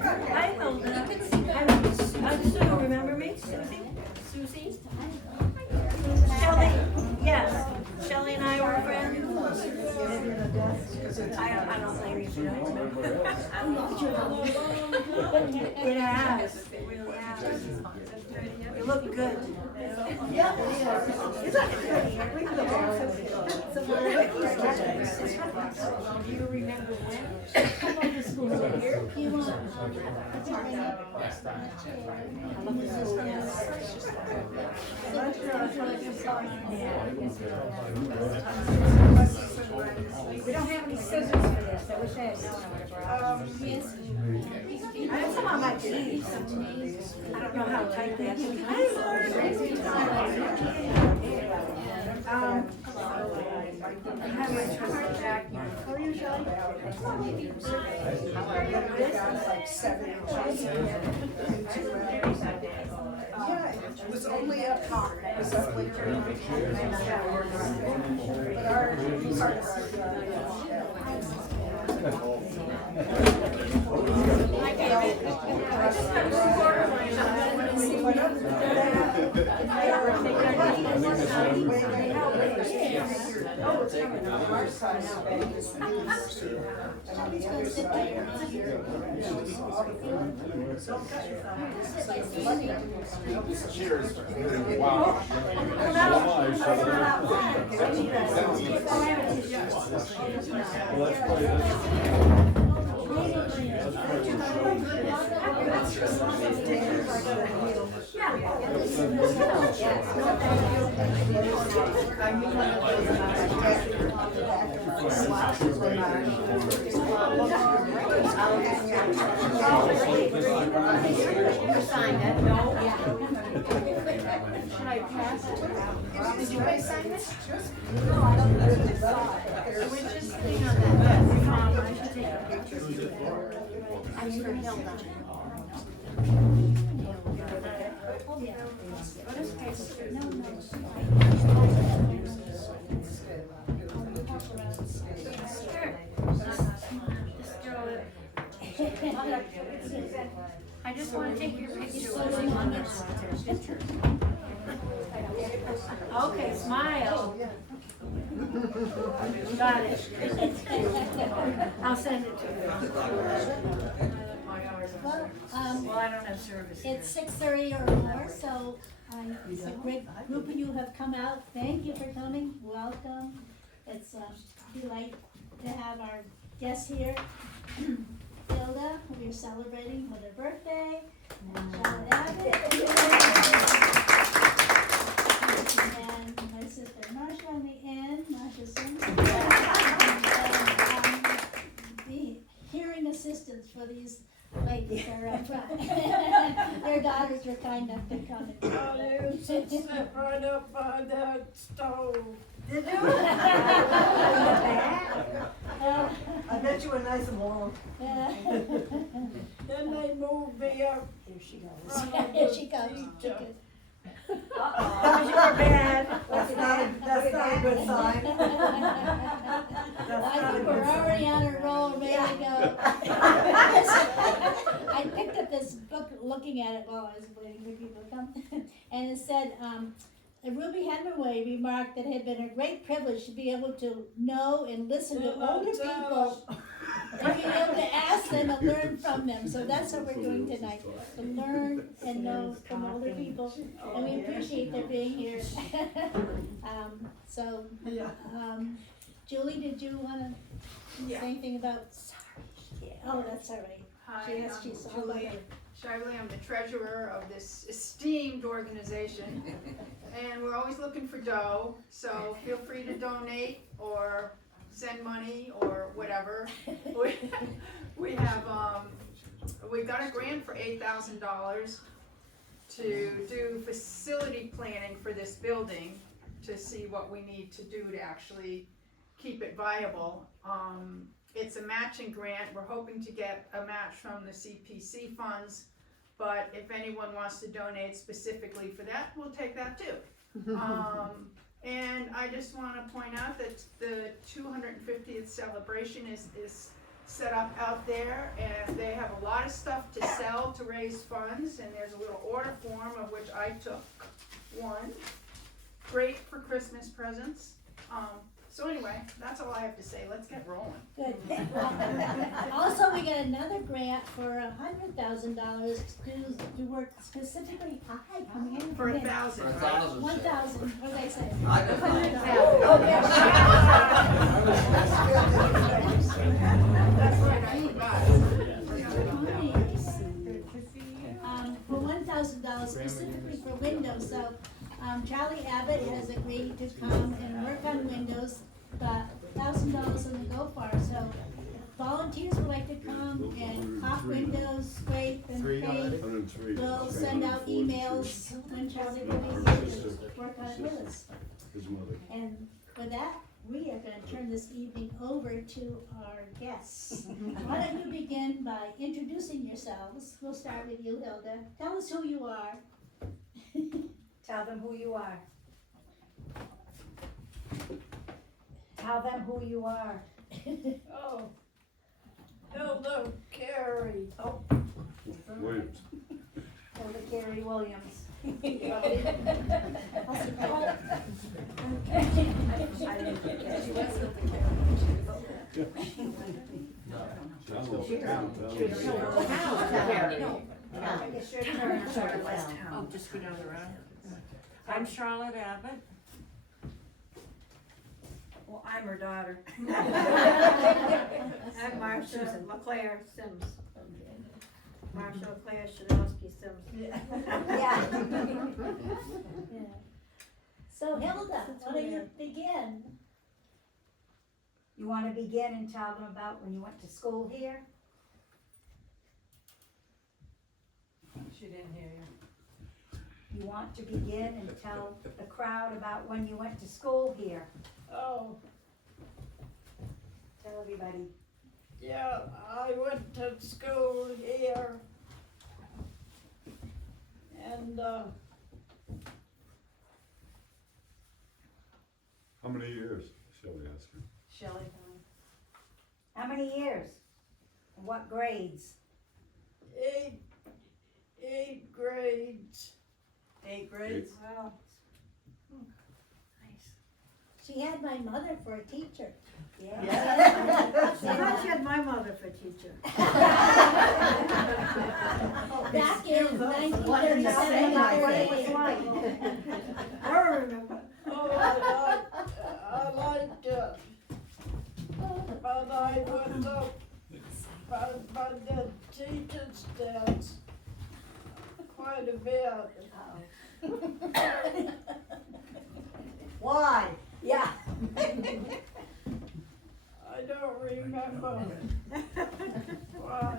Hi, Hilda. I'm Sue, remember me? Susie? Shelley, yes. Shelley and I were friends. I don't think you should remember. It has, it really has. You look good. Yeah. Do you remember when? We don't have any scissors for this. I wish I had known I would have brought them. Yes. I have some on my keys. I don't know how tight that is. Hi, Marcia. I have my trusty jack. How are you, Shelley? This is like 7 inches. Yeah, it was only up top. It was only but our parts Cheers. Wow. Should I pass it? Did you guys sign this? No, I don't know. We're just sitting on that desk. I should take a picture. I'm for Hilda. I just want to take your picture. Okay, smile. Got it. I'll send it to you. Well, Well, I don't have service here. it's 6:30 or more, so it's a great group of you have come out. Thank you for coming. Welcome. It's a delight to have our guests here. Hilda, we're celebrating with her birthday. Abbott. And my sister Marcia on the end, Marcia Sims. The hearing assistants for these ladies are up front. Their daughters were kind enough to come and. Oh, you sit right up by that stove. Did you? I bet you were nice and warm. Then they moved me up. Here she goes. Here she comes. Uh-oh. You're bad. That's not a good sign. I think we're already on a roll, ready to go. I picked up this book, looking at it while I was waiting for people to come, and it said, Ruby Hemingway remarked that it had been a great privilege to be able to know and listen to older people, and be able to ask them and learn from them. So that's what we're doing tonight, to learn and know from older people, and we appreciate their being here. Julie, did you want to say anything about? Oh, that's all right. Hi, Yes, I'm she's all Julie over. Shively. I'm the treasurer of this esteemed organization. And we're always looking for dough, so feel free to donate or send money or whatever. We got a grant for $8,000 to do facility planning for this building, to see what we need to do to actually keep it viable. It's a matching grant. We're hoping to get a match from the CPC funds, but if anyone wants to donate specifically for that, we'll take that too. And I just want to point out that the 250th celebration is set up out there, and they have a lot of stuff to sell to raise funds, and there's a little order form of which I took one. Great for Christmas presents. So anyway, that's all I have to say. Let's get rolling. Good. Also, we got another grant for $100,000 to work specifically, hi, come in. For come in. 1,000, right? 1,000, what did I say? I got mine. Oh, yeah. That's right, I forgot. For $1,000 specifically for windows, so, Charlie Abbott has agreed to come and work on windows, but $1,000 on the go far, so volunteers would like to come and caulk windows, scrape and paint. We'll send out emails when Charlie will be here to work on it with us. And with that, we are gonna turn this evening over to our guests. Why don't you begin by introducing yourselves? We'll start with you, Hilda. Tell us who you are. Tell them who you are. Tell them who you are. Oh, Hilda, Carey. Oh. Williams. Hilda Carey Williams. It's your turn. Oh, just go down the road. I'm Charlotte Abbott. Well, I'm her daughter. I'm Marcia LaClaire Sims. Marcia LaClaire Shadowski Sims. Yeah. Yeah. So Hilda, why don't you begin? You wanna begin and tell them about when you went to school here? She didn't hear you. You want to begin and tell the crowd about when you went to school here? Oh, Tell everybody. yeah, I went to school here. And, How many years, Shelley asked her? Shelley. How many years? And what grades? eight grades. 8 grades. Wow. She had my mother for a teacher. Yeah. She had my mother for teacher. Back in 1937. I remember. Oh, I liked it. But I went up, but the teachers did quite a bit. Why? Yeah. I don't remember why.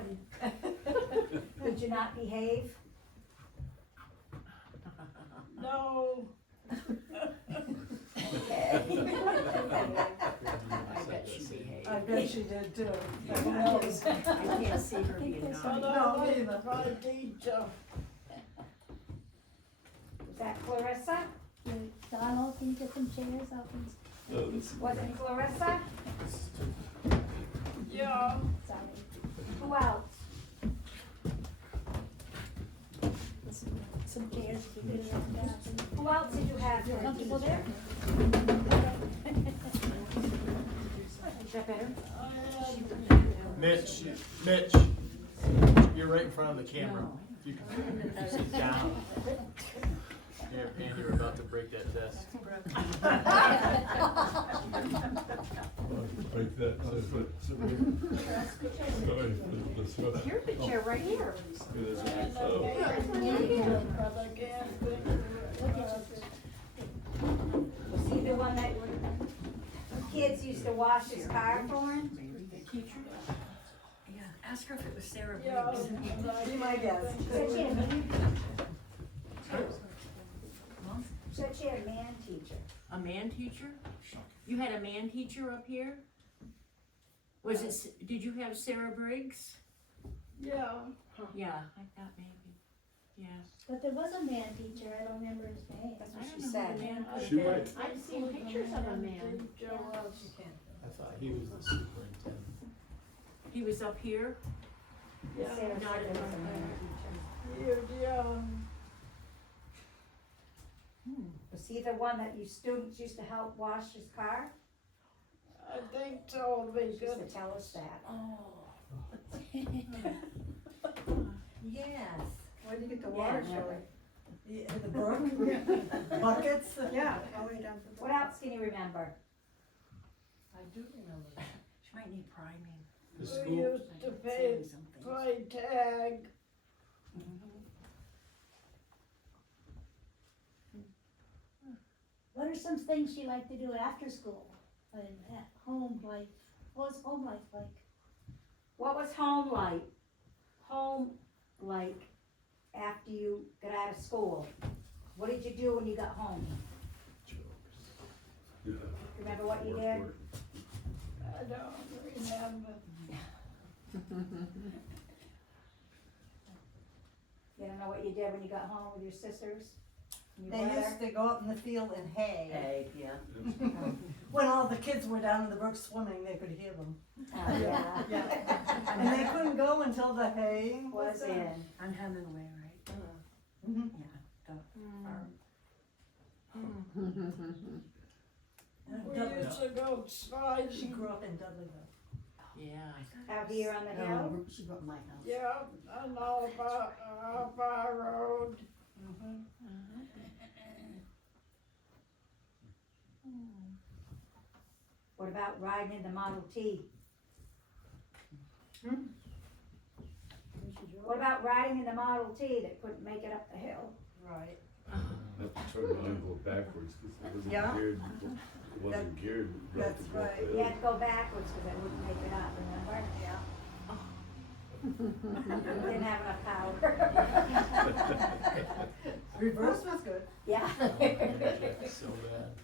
Did you not behave? No. I bet she did too. Who knows? I can't see her being But naughty. I liked my teacher. Was that Clarissa? Donald, can you get some chairs out and, Was it Clarissa? Yeah. sorry. Who else? Some chairs, keep it around that. Who else did you have for a Comfortable teacher? there? Is that better? Mitch, you're right in front of the camera. You can sit down. Yeah, Pam, you're about to break that desk. Like that, Here's the chair right here. But I can't think of it. Was he the one that kids used to wash his car for him? Teacher? Yeah, ask her if it was Sarah Yeah, Briggs. but I Be my can't guest. think So of she it. had a man teacher. A man teacher? You had a man teacher up here? Was it, did you have Sarah Briggs? Yeah. Yeah, I thought maybe, yeah. But there was a man teacher, I don't remember his name. That's I what don't she know who said. the man I She can't might- think I've seen who the pictures of a man. teacher was. I thought he was the superintendent. He was up here? Yeah, Sarah Not said at there was a LaClaire. math teacher. you're young. Was he the one that you students used to help wash his car? I think so, She used because to tell us that. Yes. Where'd you get the water Yeah. showing? Yeah, the brook, buckets. Yeah, all the way down to the. What else can you remember? I do remember that. She might need priming. The we school, used to pay, play tag. What are some things you like to do after school and at home life? What was home life like? What was home like? Home like after you got out of school? What did you do when you got home? Yeah. Remember what you Work, did? work. I don't remember. You don't know what you did when you got home with your sisters? and your They brother? used to go out in the field and hay. Hey, yeah. When all the kids were down in the brook swimming, they could hear them. Oh, yeah. Yeah. And they couldn't go until the hay Was done. in. On Hemingway, right? Mhm. We Dudley. used to go She sliding, grew up in Dudleyville. Yeah. Out here on the hill? She grew up in my house. yeah, and all about, up our road. What about riding in the Model T? What about riding in the Model T that couldn't make it up the hill? Right. I have to turn around and go backwards because it wasn't Yeah. geared. It wasn't geared right that's to go up right. the You hill. had to go backwards because it wouldn't make it up, remember? Yeah. You didn't have enough power. Reverse was good. Yeah. so bad.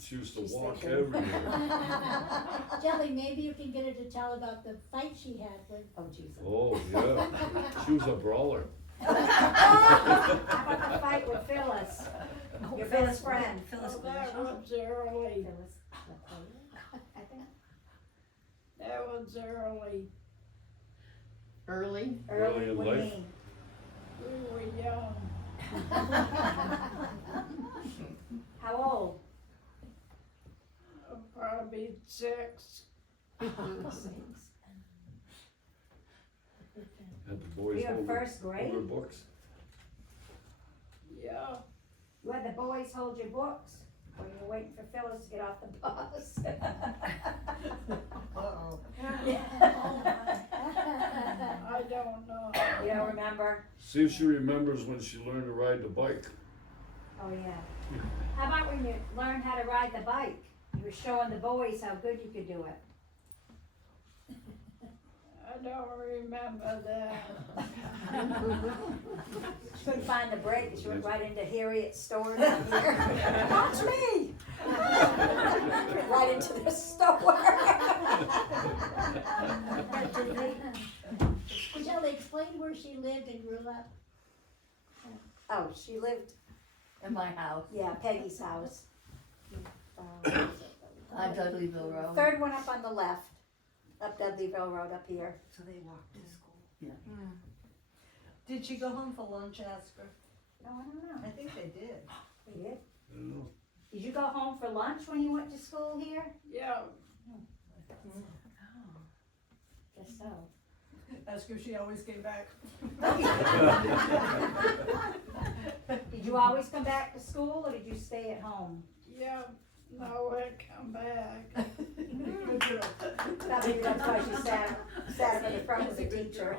She used to She's walk thinking. everywhere. Jelly, maybe you can get her to tell about the fight she had with. Oh, Jesus. Oh, yeah. She was a brawler. How about the fight with Phyllis? Your best friend. Oh, that was early, Phyllis LaClaire, I think. that was early. Early? Early in What do you life. mean? We were young. How old? Probably 6. Had the Were boys you in hold first hold grade? their books. Yeah, You had the boys hold your books? Or you were waiting for Phyllis to get off the bus? Uh-oh. I don't know. You don't remember? See if she remembers when she learned to ride the bike. Oh, yeah. How about when you learned how to ride the bike? You were showing the boys how good you could do it. I don't remember that. She couldn't find the brake, and she went right into Harriet's store down here. Watch me! Right into the store. Jelly, explain where she lived and grew up. Oh, she lived, In my house. yeah, Peggy's house. On Dudleyville Road. Third one up on the left, up Dudleyville Road up here. So they walked to school. Yeah. Did she go home for lunch, ask her? No, I don't know. I think they did. They did. I don't know. Did you go home for lunch when you went to school here? Yeah, Guess so. Ask her if she always came back. Did you always come back to school or did you stay at home? yeah, no, I come back. Good girl. Maybe that's why she sat up in the front with the teacher.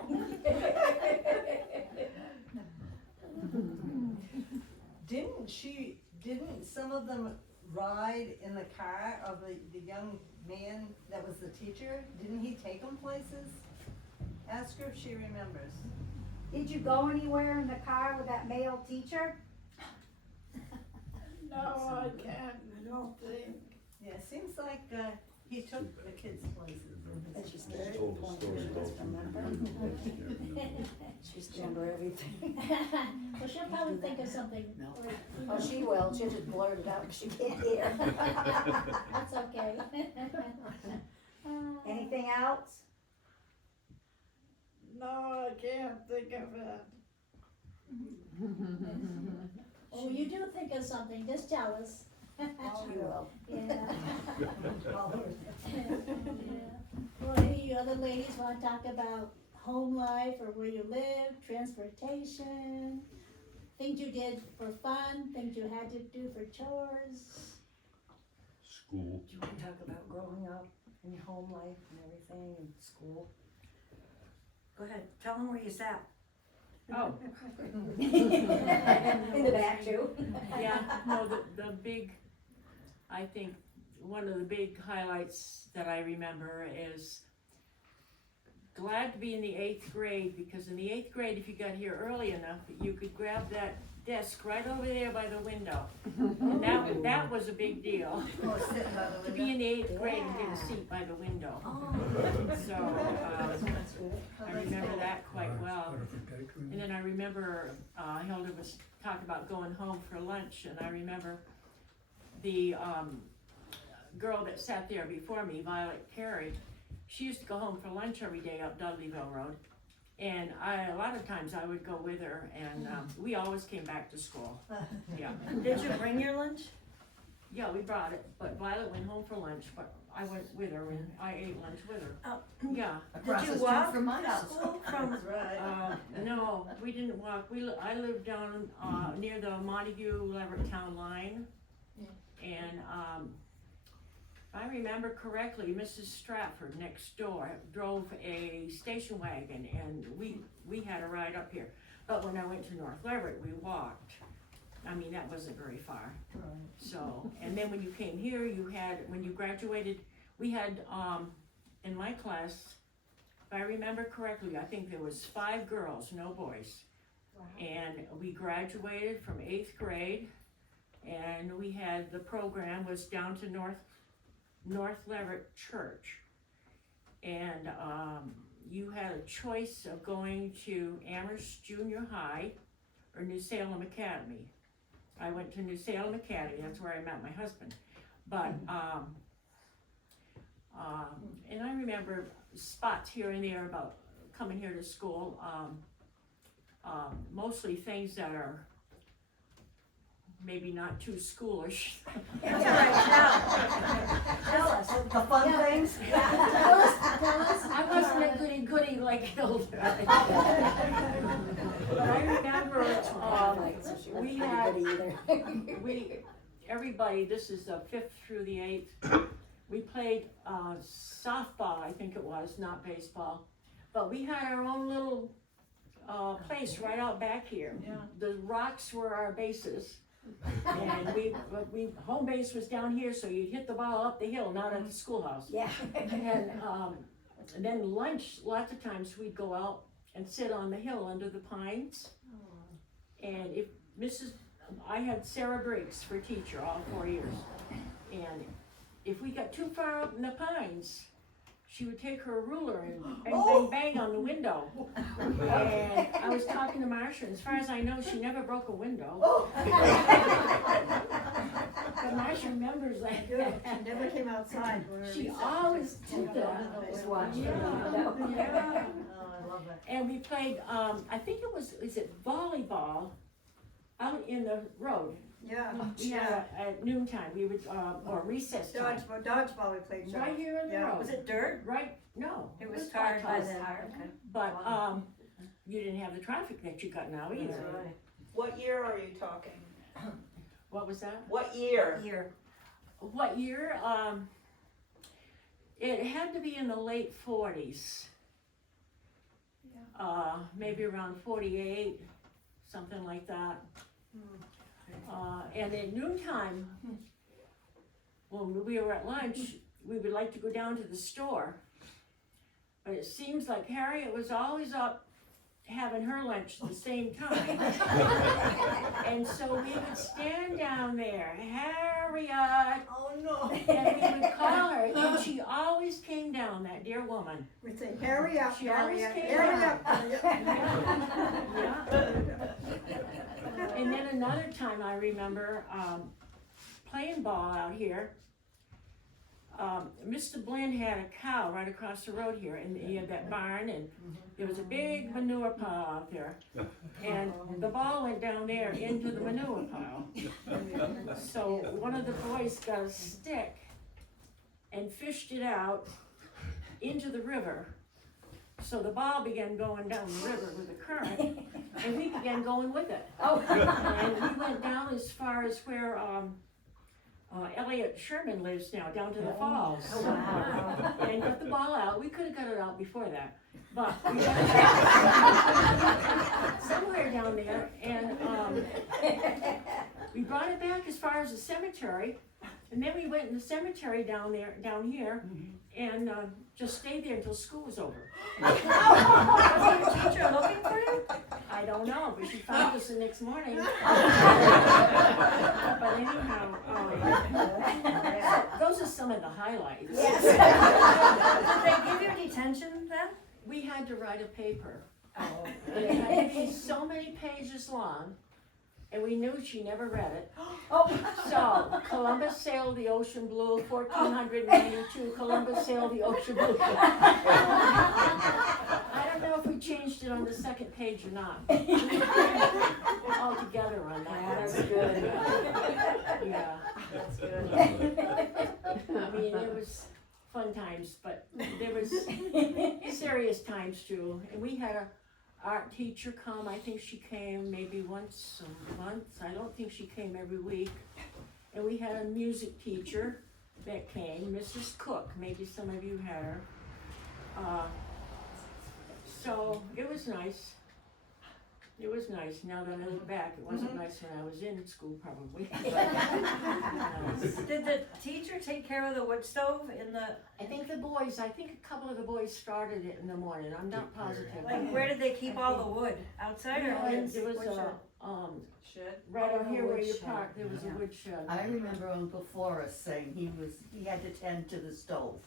Didn't some of them ride in the car of the young man that was the teacher? Didn't he take them places? Ask her if she remembers. Did you go anywhere in the car with that male teacher? No, I can't, I don't think. Yeah, it seems like He took the kids' places. And she's She scared. told a story about She's remember everything. Well, she'll probably think of something. Oh, she will, she'll just blurt it out because she can't hear. That's okay. Anything else? No, I can't think of it. Oh, you do think of something, just tell us. She will. Yeah. Yeah. Well, any of you other ladies wanna talk about home life or where you live, transportation, things you did for fun, things you had to do for chores? School. Do you want to talk about growing up and your home life and everything and school? Go ahead, tell them where you sat. Oh, In the back too. yeah, no, the big, I think, one of the big highlights that I remember is glad to be in the 8th grade, because in the 8th grade, if you got here early enough, you could grab that desk right over there by the window. And that was a big deal, Oh, sitting by the to be window. in the 8th grade and get a Yeah. seat by the window. So, That's good. I remember that quite well. And then I remember, Hilda was talking about going home for lunch, and I remember the, girl that sat there before me, Carey, she used to go home for lunch every day up Dudleyville Road. And a lot of times I would go with her, and, we always came back to school, yeah. Did you bring your lunch? Yeah, we brought it, but Violet went home for lunch, but I went with her and I ate lunch with her. Oh. Yeah. Across Did the you street walk from my to house. school from? That's right. No, we didn't walk. I lived down, near the Montague-Leverett town line. And, if I remember correctly, Mrs. Stratford next door drove a station wagon, and we had a ride up here. But when I went to North Leverett, we walked. I mean, that wasn't very far. So, and then when you came here, when you graduated, we had, in my class, if I remember correctly, I think there was 5 girls, no boys. And we graduated from 8th grade, and we had, the program was down to North Leverett Church. And, you had a choice of going to Amherst Junior High or New Salem Academy. I went to New Salem Academy, that's where I met my husband. But, and I remember spots here and there about coming here to school, mostly things that are maybe not too schoolish. That's all right, tell us. The fun things? Tell us. I wasn't a goody like Hilda. But I remember, we had, everybody, this is the 5th through the 8th, we played, softball, I think it was, not baseball. But we had our own little, place right out back here. Yeah. The rocks were our bases. And we home base was down here, so you'd hit the ball up the hill, not at the schoolhouse. Yeah. And then lunch, lots of times we'd go out and sit on the hill under the pines. And I had Sarah Briggs for teacher all 4 years. And if we got too far up in the pines, she would take her ruler and bang, bang, bang on the window. And I was talking to Marcia, and as far as I know, she never broke a window. But Marcia remembers that. Good, she never came outside. She always did that. Just watching. Yeah. Oh, I love it. And we played, I think is it volleyball out in the road? Yeah. We had at noontime, we would, or recess time. Dodgeball we played. Right here in the road. Was it dirt? Right, no. It was hard by then. Okay. But, you didn't have the traffic that you got now either. That's right. What year are you talking? What was that? What year? Here. What year? It had to be in the late 40s. Maybe around 48, something like that. And at noontime, when we were at lunch, we would like to go down to the store. But it seems like Harriet was always up having her lunch at the same time. And so we would stand down there, Harriet, Oh, no. and we would call her, and she always came down, that dear woman. We say, hurry up, She always hurry up, came hurry down. up, hurry up. Yeah. And then another time I remember, playing ball out here. Mr. Blinn had a cow right across the road here, and he had that barn, and there was a big manure pile out there. And the ball went down there into the manure pile. So one of the boys got a stick and fished it out into the river. So the ball began going down the river with the current, and we began going with it. Oh. And we went down as far as where, Elliot Sherman lives now, down to the falls. Oh, wow. And got the ball out. We could have got it out before that, but we got it somewhere down there, and we brought it back as far as the cemetery, and then we went in the cemetery down here, and just stayed there until school was over. Was your teacher looking for you? I don't know, but she found us the next morning. But anyhow, those are some of the highlights. Yes. Did they give you detention then? We had to write a paper. Oh. It had to be so many pages long, and we knew she never read it. Oh. So, Columbus sailed the ocean blue, 1492, Columbus sailed the ocean blue. I don't know if we changed it on the second page or not. All together on that. That's good. Yeah. That's good. I mean, it was fun times, but there was serious times too. And we had a art teacher come. I think she came maybe once a month. I don't think she came every week. And we had a music teacher that came, Mrs. Cook. Maybe some of you had her. So it was nice. It was nice. Now that I look back, it wasn't nice when I was in school, probably. Did the teacher take care of the wood stove in the, I think a couple of the boys started it in the morning. I'm not positive. like, where did they keep all the wood? Outside or in? There was a, Shed? right out here where you Woodshed. park, there was a wood shed. I remember Uncle Forrest saying he had to tend to the stove.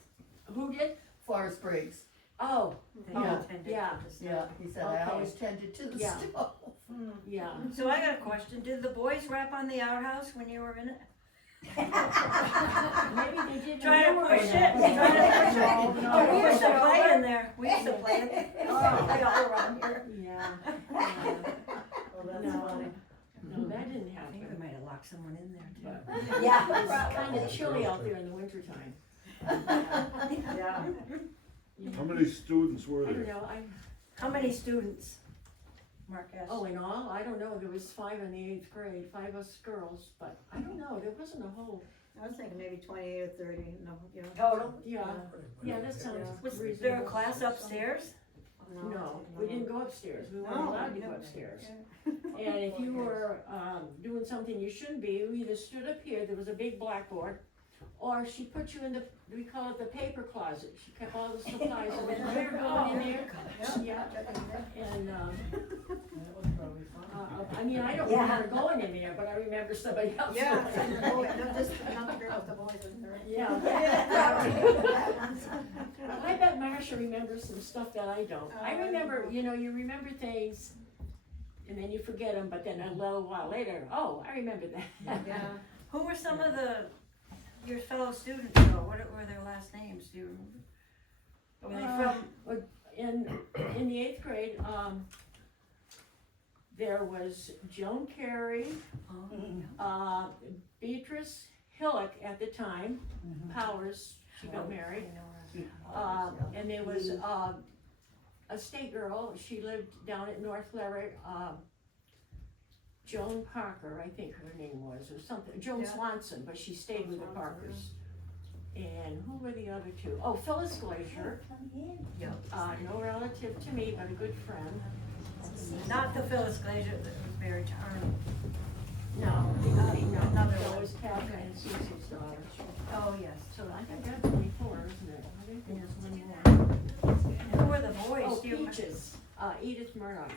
Who did? Forrest Briggs. Oh, They Yeah. attended yeah. to the stove. Yeah, he said, I Okay. always tended to the Yeah. stove. yeah. So I got a question. Did the boys rap on the outhouse when you were in it? Maybe they did. Trying to push it, trying to push it. Oh, we used to play in there. We used to play it. Play all around here. Yeah. Oh, that's No. funny. No, that didn't I think we happen. might have locked someone in there too. But Yeah. it was kind of chilly out there in the wintertime. Yeah. How many students were I don't there? know, How many students? Mark asked. oh, in all, I don't know, there was 5 in the 8th grade, 5 us girls, but I don't know, there wasn't a whole, I was thinking maybe 28 or 30, no, you know. Total? yeah, that sounds Was reasonable. there a class upstairs? No, we didn't go upstairs, we weren't No, allowed to go upstairs. And if you were, doing something you shouldn't be, you either stood up here, there was a big blackboard, or she put you in the, we call it the paper closet, she kept all the supplies in there, we were going in there, yeah, and, I mean, I don't remember going in there, but I remember somebody else. Yeah, going in the boy, not just, not the girls, the boys in there. Yeah. I bet Marcia remembers some stuff that I don't. I remember, you know, you remember things, and then you forget them, but then a little while later, oh, I remember that. Yeah. Who were some of your fellow students though? What were their last names? Do you remember? Were they from? In the 8th grade, there was Joan Carey, Beatrice Hillock at the time, Powers, she got married. And there was a state girl, she lived down at North Leverett, Joan Parker, I think her name was, or something, Joan Swanson, but she stayed with the Parkers. And who were the other two? Oh, Phyllis Glazier, no relative to me, but a good friend. Not the Phyllis Glazier that was married to Arnold. No, Another that one. was Catherine and Susie's daughter. Oh, yes. So I think that's 24, isn't it? I think there's one more. Who were the boys? Oh, Do you remember? Peaches. Edith Murdoch.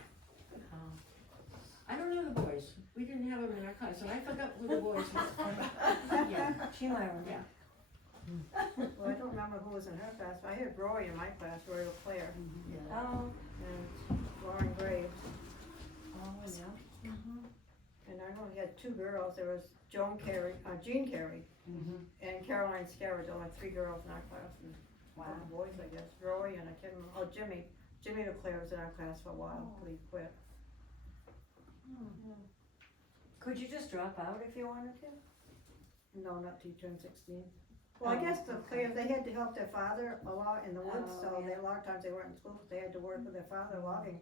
I don't know the boys, we didn't have them in our class, and I forgot who the boys were. Yeah, She might remember. yeah. Well, I don't remember who was in her class, but I had Roy in my class, Roy LaClaire, Oh, and Lauren Graves. oh, yeah. And I only had two girls, there was Jean Carey, and Caroline Scarrett, only three girls in our class, and all the boys, I guess, Roy and I can't remember, oh, Jimmy LaClaire was in our class for a while, but he quit. Could you just drop out if you wanted to? No, not till you turn 16. Well, I guess the players, they had to help their father a lot in the woods, Oh, so yeah. they, a lot of times they weren't in school, because they had to work with their father logging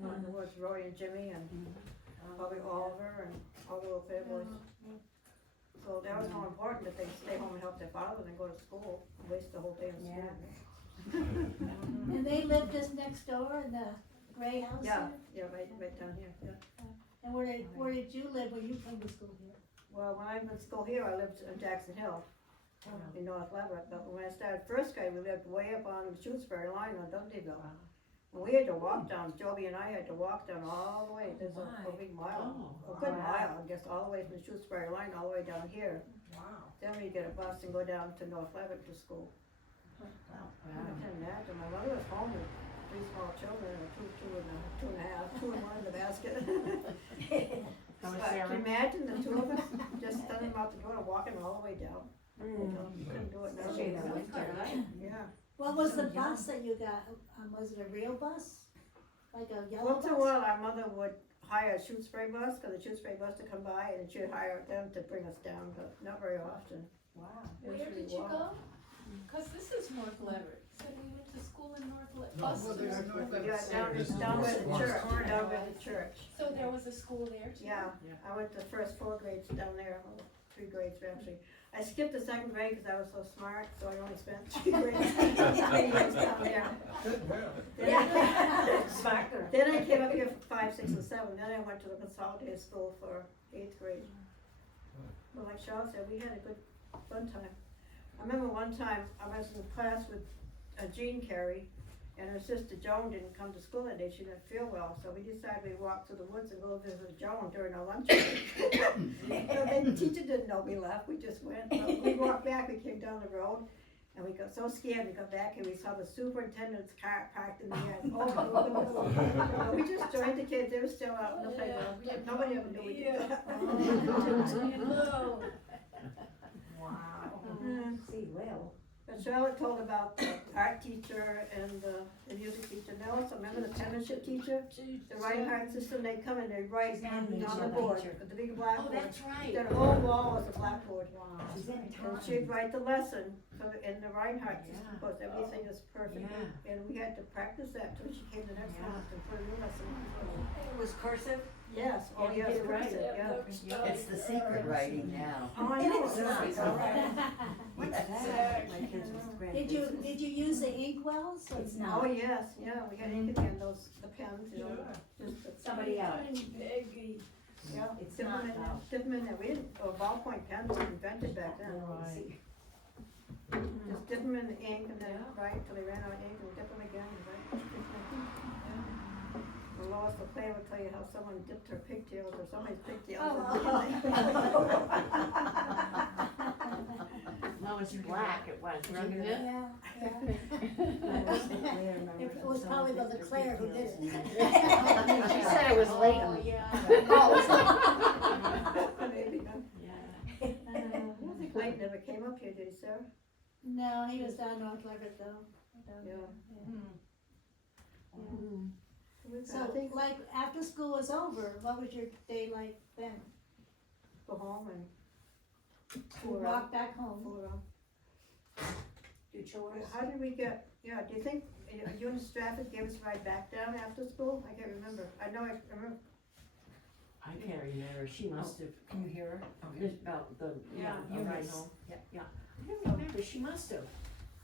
in the woods, Roy and Jimmy and probably Oliver and all the little fair boys. So that was more important that they stay home and help their father than go to school, waste the whole day in school. And they lived just next door in the gray house Yeah, there? right down here, yeah. And where did you live when you came to school here? Well, when I was in school here, I lived in Jackson Hill, in North Leverett, but when I started first grade, we lived way up on the Shrewsbury line on Dundayville. And we had to walk down, Joby and I had to walk down all the way, there's a big mile, a good mile, I guess, all the way from the Shrewsbury line, all the way down here. Wow. Then we get a bus and go down to North Leverett to school. I can imagine, my mother was home with three small children, and two and a half, two and one in the basket. How was But Sarah? can you imagine the two of us just standing out the door and walking all the way down? You know, you couldn't do it now. Yeah. What was the bus that you got? Was it a real bus? Like a yellow Once in a bus? while, our mother would hire a Shrewsbury bus, cause the Shrewsbury bus would come by and she'd hire them to bring us down, but not very often. Wow. It was Where really did you wild. go? Cause this is North Leverett, so we went to school in North Leverett. No, Bus well, to there's North North Leverett. Yeah, down by the church, down by the church. So there was a school there too? Yeah, I went the first 4 grades down there, well, 3 grades actually. I skipped the second grade because I was so smart, so I only spent 3 grades, 3 years down there. Smarter. Then I came up here for 5, 6, and 7, then I went to the consolidated school for 8th grade. But like Charlotte said, we had a good, fun time. I remember one time, I was in class with Jean Carey, and her sister Joan didn't come to school that day, she didn't feel well, so we decided we'd walk through the woods and go visit Joan during our lunch break. So the teacher didn't know we left, we just went, but we walked back, we came down the road, and we got so scared, we got back and we saw the superintendent's car parked in the yard. Oh, we just joined the kids, they were still out in the playground, nobody ever knew we did that. Wow. Mm. See, well. But Charlotte told about the art teacher and the music teacher, and also remember the penmanship teacher? The writing art system, they'd come and they'd write on the board, with the big blackboard. Oh, that's right. Their whole wall was a blackboard. She's in And town. she'd write the lesson in the writing art system, because everything is perfect. Yeah. And we had to practice that till she came the next month and put a new lesson on. It was cursive? Yes, oh Yeah, yes, you did right. cursive, yeah. It's the secret writing now. Oh, I know. What's that? My kids with Did you use the ink wells? or- It's Oh, not. yes, yeah, we had ink and those, the pens, you know, just the. Somebody else. Yeah, It's dip 'em not in there, now. dip 'em in there, we didn't, ballpoint pens were invented back then. Right. Just dip 'em in the ink and then write till they ran out of ink and dip 'em again and write. And Lois LaClaire would tell you how someone dipped her pigtails or somebody's pigtails in No, it's black, it was, wasn't it? Yeah, yeah. It was probably the LaClaire who did it. She said it was late. Oh, yeah. Maybe, huh? Yeah. I don't think Leighton ever came up here, did he, Sarah? No, he was down North Leverett though. Down Yeah. there, Mm. So, like, after school was over, what was your day like then? Go home and You fool around. walk back home? Fool around. Do chores? How did we get, yeah, do you think, you and Stratford gave us a ride back down after school? I can't remember. I know, I remember. I can't remember, she must have, Can you hear her? just about the, yeah, Yeah, a ride Eunice. home. Yeah. Yeah, I don't remember, she must have,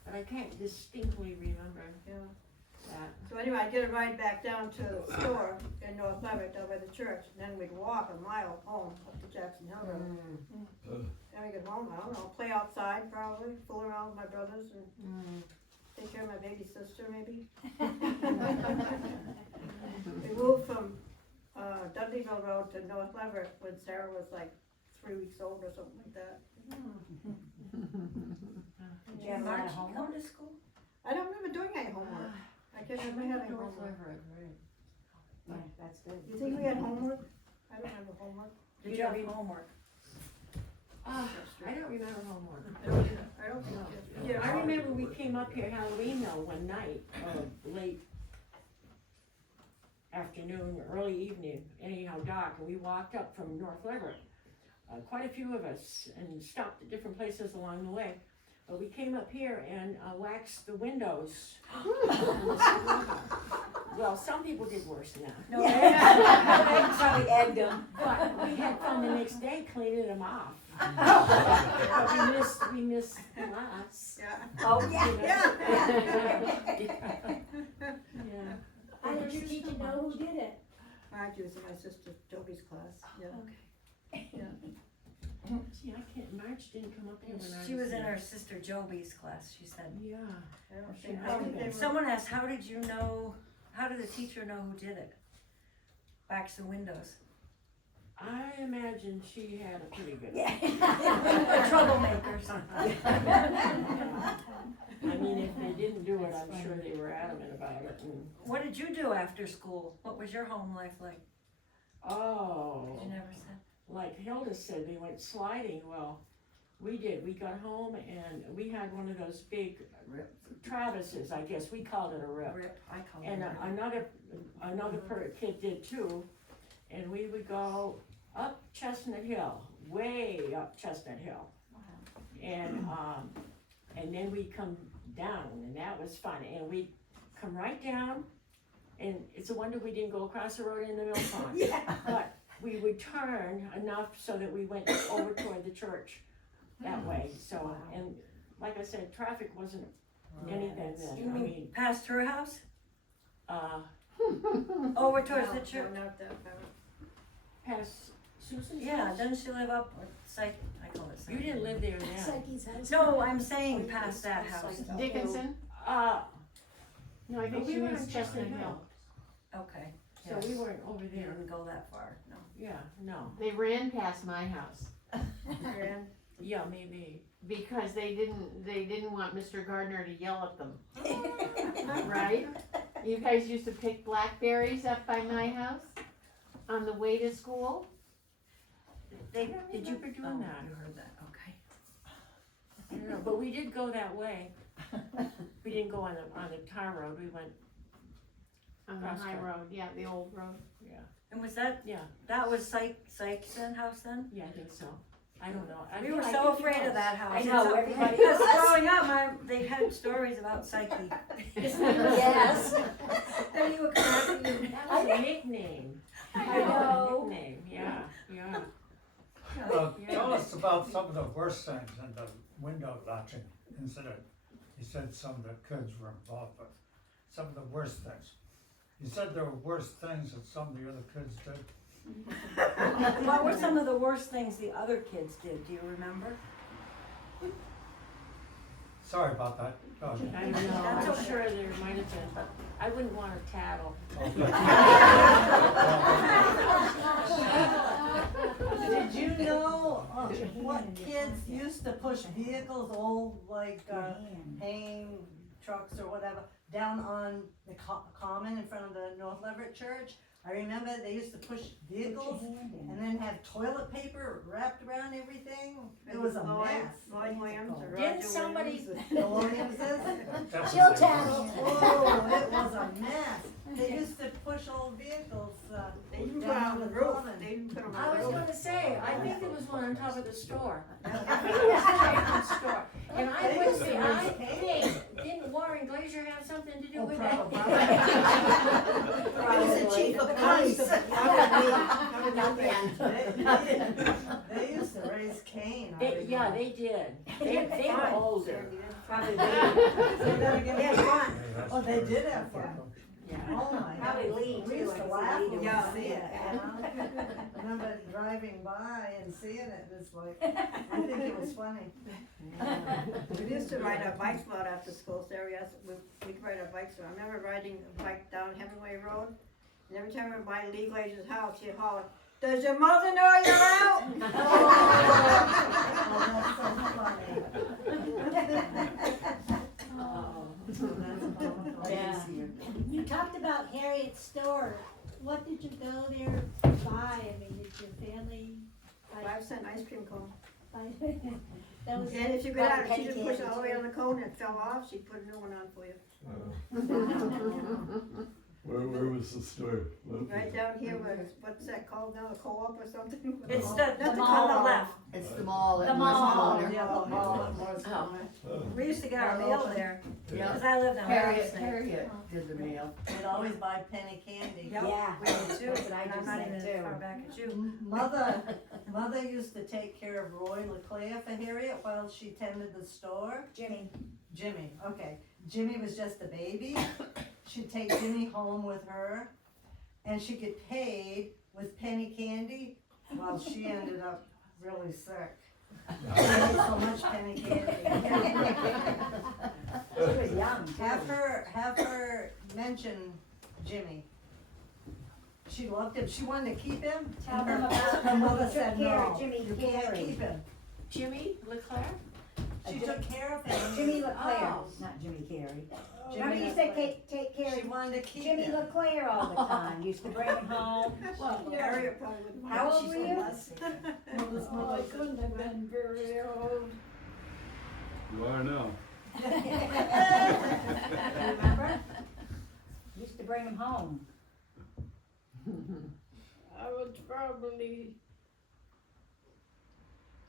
but I can't distinctly remember Yeah. that. So anyway, I'd get a ride back down to the store in North Leverett, down by the church, and then we'd walk a mile home up to Jackson Hill Road. Mm. Then we get home, I don't know, play outside probably, fool around with my brothers and take care of my baby sister, maybe. We moved from, Dudleyville Road to North Leverett when Sarah was like 3 weeks old or something like that. Did you have a lot of homework to school? I don't remember doing any homework. I can't remember having homework. Yeah, that's good. You think we had homework? I don't remember homework. Did you have homework? I don't remember homework. I don't think so. Yeah, I remember we came up here Halloween though one night, late afternoon, early evening, anyhow dark, and we walked up from North Leverett. Quite a few of us, and stopped at different places along the way. But we came up here and waxed the windows. Well, some people did worse than that. No, they probably egged them. But we had fun the next day cleaning them off. But we missed the class. Yeah. Oh, yeah. Yeah. How did your teacher know who did it? I was in my sister Toby's class, yeah. Yeah. See, I can't, Marge didn't come up here when I She was in there. her sister Joby's class, she said. Yeah. I don't She think, might I have think they been. were. Someone asked, how did you know, how did the teacher know who did it? Wax the windows. I imagine she had a pretty good. Yeah. Troublemakers. I mean, if they didn't do it, I'm sure they were adamant about it. And, What did you do after school? What was your home life like? oh, You never said. like Hilda said, they went sliding. Well, we did. We got home and we had one of those big Travises, I guess. We called it a rip. Rip, I call it And a rip. another kid did too. And we would go up Chestnut Hill, way up Chestnut Hill. And then we'd come down, and that was fun. And we'd come right down, and it's a wonder we didn't go across the road in the mill pond. Yeah. But we would turn enough so that we went over toward the church that way. So, and like I said, traffic wasn't anything then. You I mean mean, past her house? uh, Over towards No, the church? no, not that far. past Susan's Yeah, house? doesn't she live up, Psych, I call it You Psych. didn't live there then. Psyche's house. No, I'm saying past that house. Dickinson? No, I think we she were means on Chestnut Chestnut Hill. Okay. So we weren't over You there. didn't go that far, no. Yeah, no. They ran past my house And Yeah, maybe. because they didn't want Mr. Gardner to yell at them, right? You guys used to pick blackberries up by my house on the way to school. Did you ever Oh, doing that? you heard that, okay. I don't know, but we did go that way. We didn't go on the tar road, we went, On the high Crosscut. road, yeah, the old road. yeah, And was that, yeah, that was Psych's house then? yeah, I think so. I don't know. We were so afraid of that house. I know, everybody Because was. growing up, they had stories about Psyche. Yes. And you were classy. That was a nickname. I know. Nickname, yeah, yeah. Tell us about some of the worst things in the window latching incident. You said some of the kids were involved, but some of the worst things. You said there were worse things that some of the other kids did. What were some of the worst things the other kids did, do you remember? Sorry about that. Go ahead. I don't know, That's I'm okay. sure there might have been, but I wouldn't want to tattle. Did you know what kids used to push vehicles, old like haying trucks or whatever, down on the common in front of the North Leverett Church? I remember they used to push vehicles and then have toilet paper wrapped around everything. It was a mess. Lloyd Williams or Didn't Roger somebody- Williams. The Williamses? That's She'll what they tattle. Oh, it was a mess. They used to push old vehicles, They didn't put it on the roof, they didn't put them I on the was roof. gonna say, I think there was one on top of the store. I think it was the Chapman store. And I They would used to say, raise I cane. think, didn't Warren Glazier have something to do Oh, with that? probably. He was the chief of police. They used to raise cane. Yeah, they did. They were older. Probably did. Say that again. Hey, that's Oh, they true. did have fun. Yeah. Oh my Probably God. Lee, We too, used I to could laugh see when Lee we doing see it, that. you know? Remember driving by and seeing it, it's like, I think it was funny. We used to ride our bikes a lot after school, so we'd ride our bikes around. I remember riding a bike down Hemingway Road, and every time we were by Lee Glazier's house, he'd holler, "Does your mother know you're out?" Oh, that's so funny. Yeah. You talked about Harriet's store. What did you go there to buy? I mean, did your family buy? 5-cent ice cream cone. That was. And if you got out, she didn't push it all the way on the cone and it fell off, she'd put a new one on for you. Where was the store? Right down here, what's that called now, a co-op or something? It's Not the co-op. mall on the left. It's the mall The at mall. West Yeah, the mall. We used to get our mail there, Yeah. cause I lived on Harriet. Harriet did the mail. We'd always buy penny candy. Yeah, we did too, That's what I and I'm just not said even too. as far back as you. Mother used to take care of Roy LaClaire for Harriet while she tended the store. Jimmy. Jimmy, okay. Jimmy was just a baby. She'd take Jimmy home with her, and she'd get paid with penny candy while she ended up really sick. She ate so much penny candy. She was young too. Have her mention Jimmy. She loved him. She wanted to keep him. Tell them about Her mother took said care no. of Jimmy You can't Carey. keep him. Jimmy LaClaire? She took care of him. Jimmy LaClaire, Oh. not Jimmy Carey. Jimmy Remember you used to LaClaire. take care She of wanted to keep Jimmy him. LaClaire all the time, used to bring him home. Harriet probably wouldn't. How old were you? Oh, I couldn't have been very old. You are now. Remember? Used to bring him home. I was probably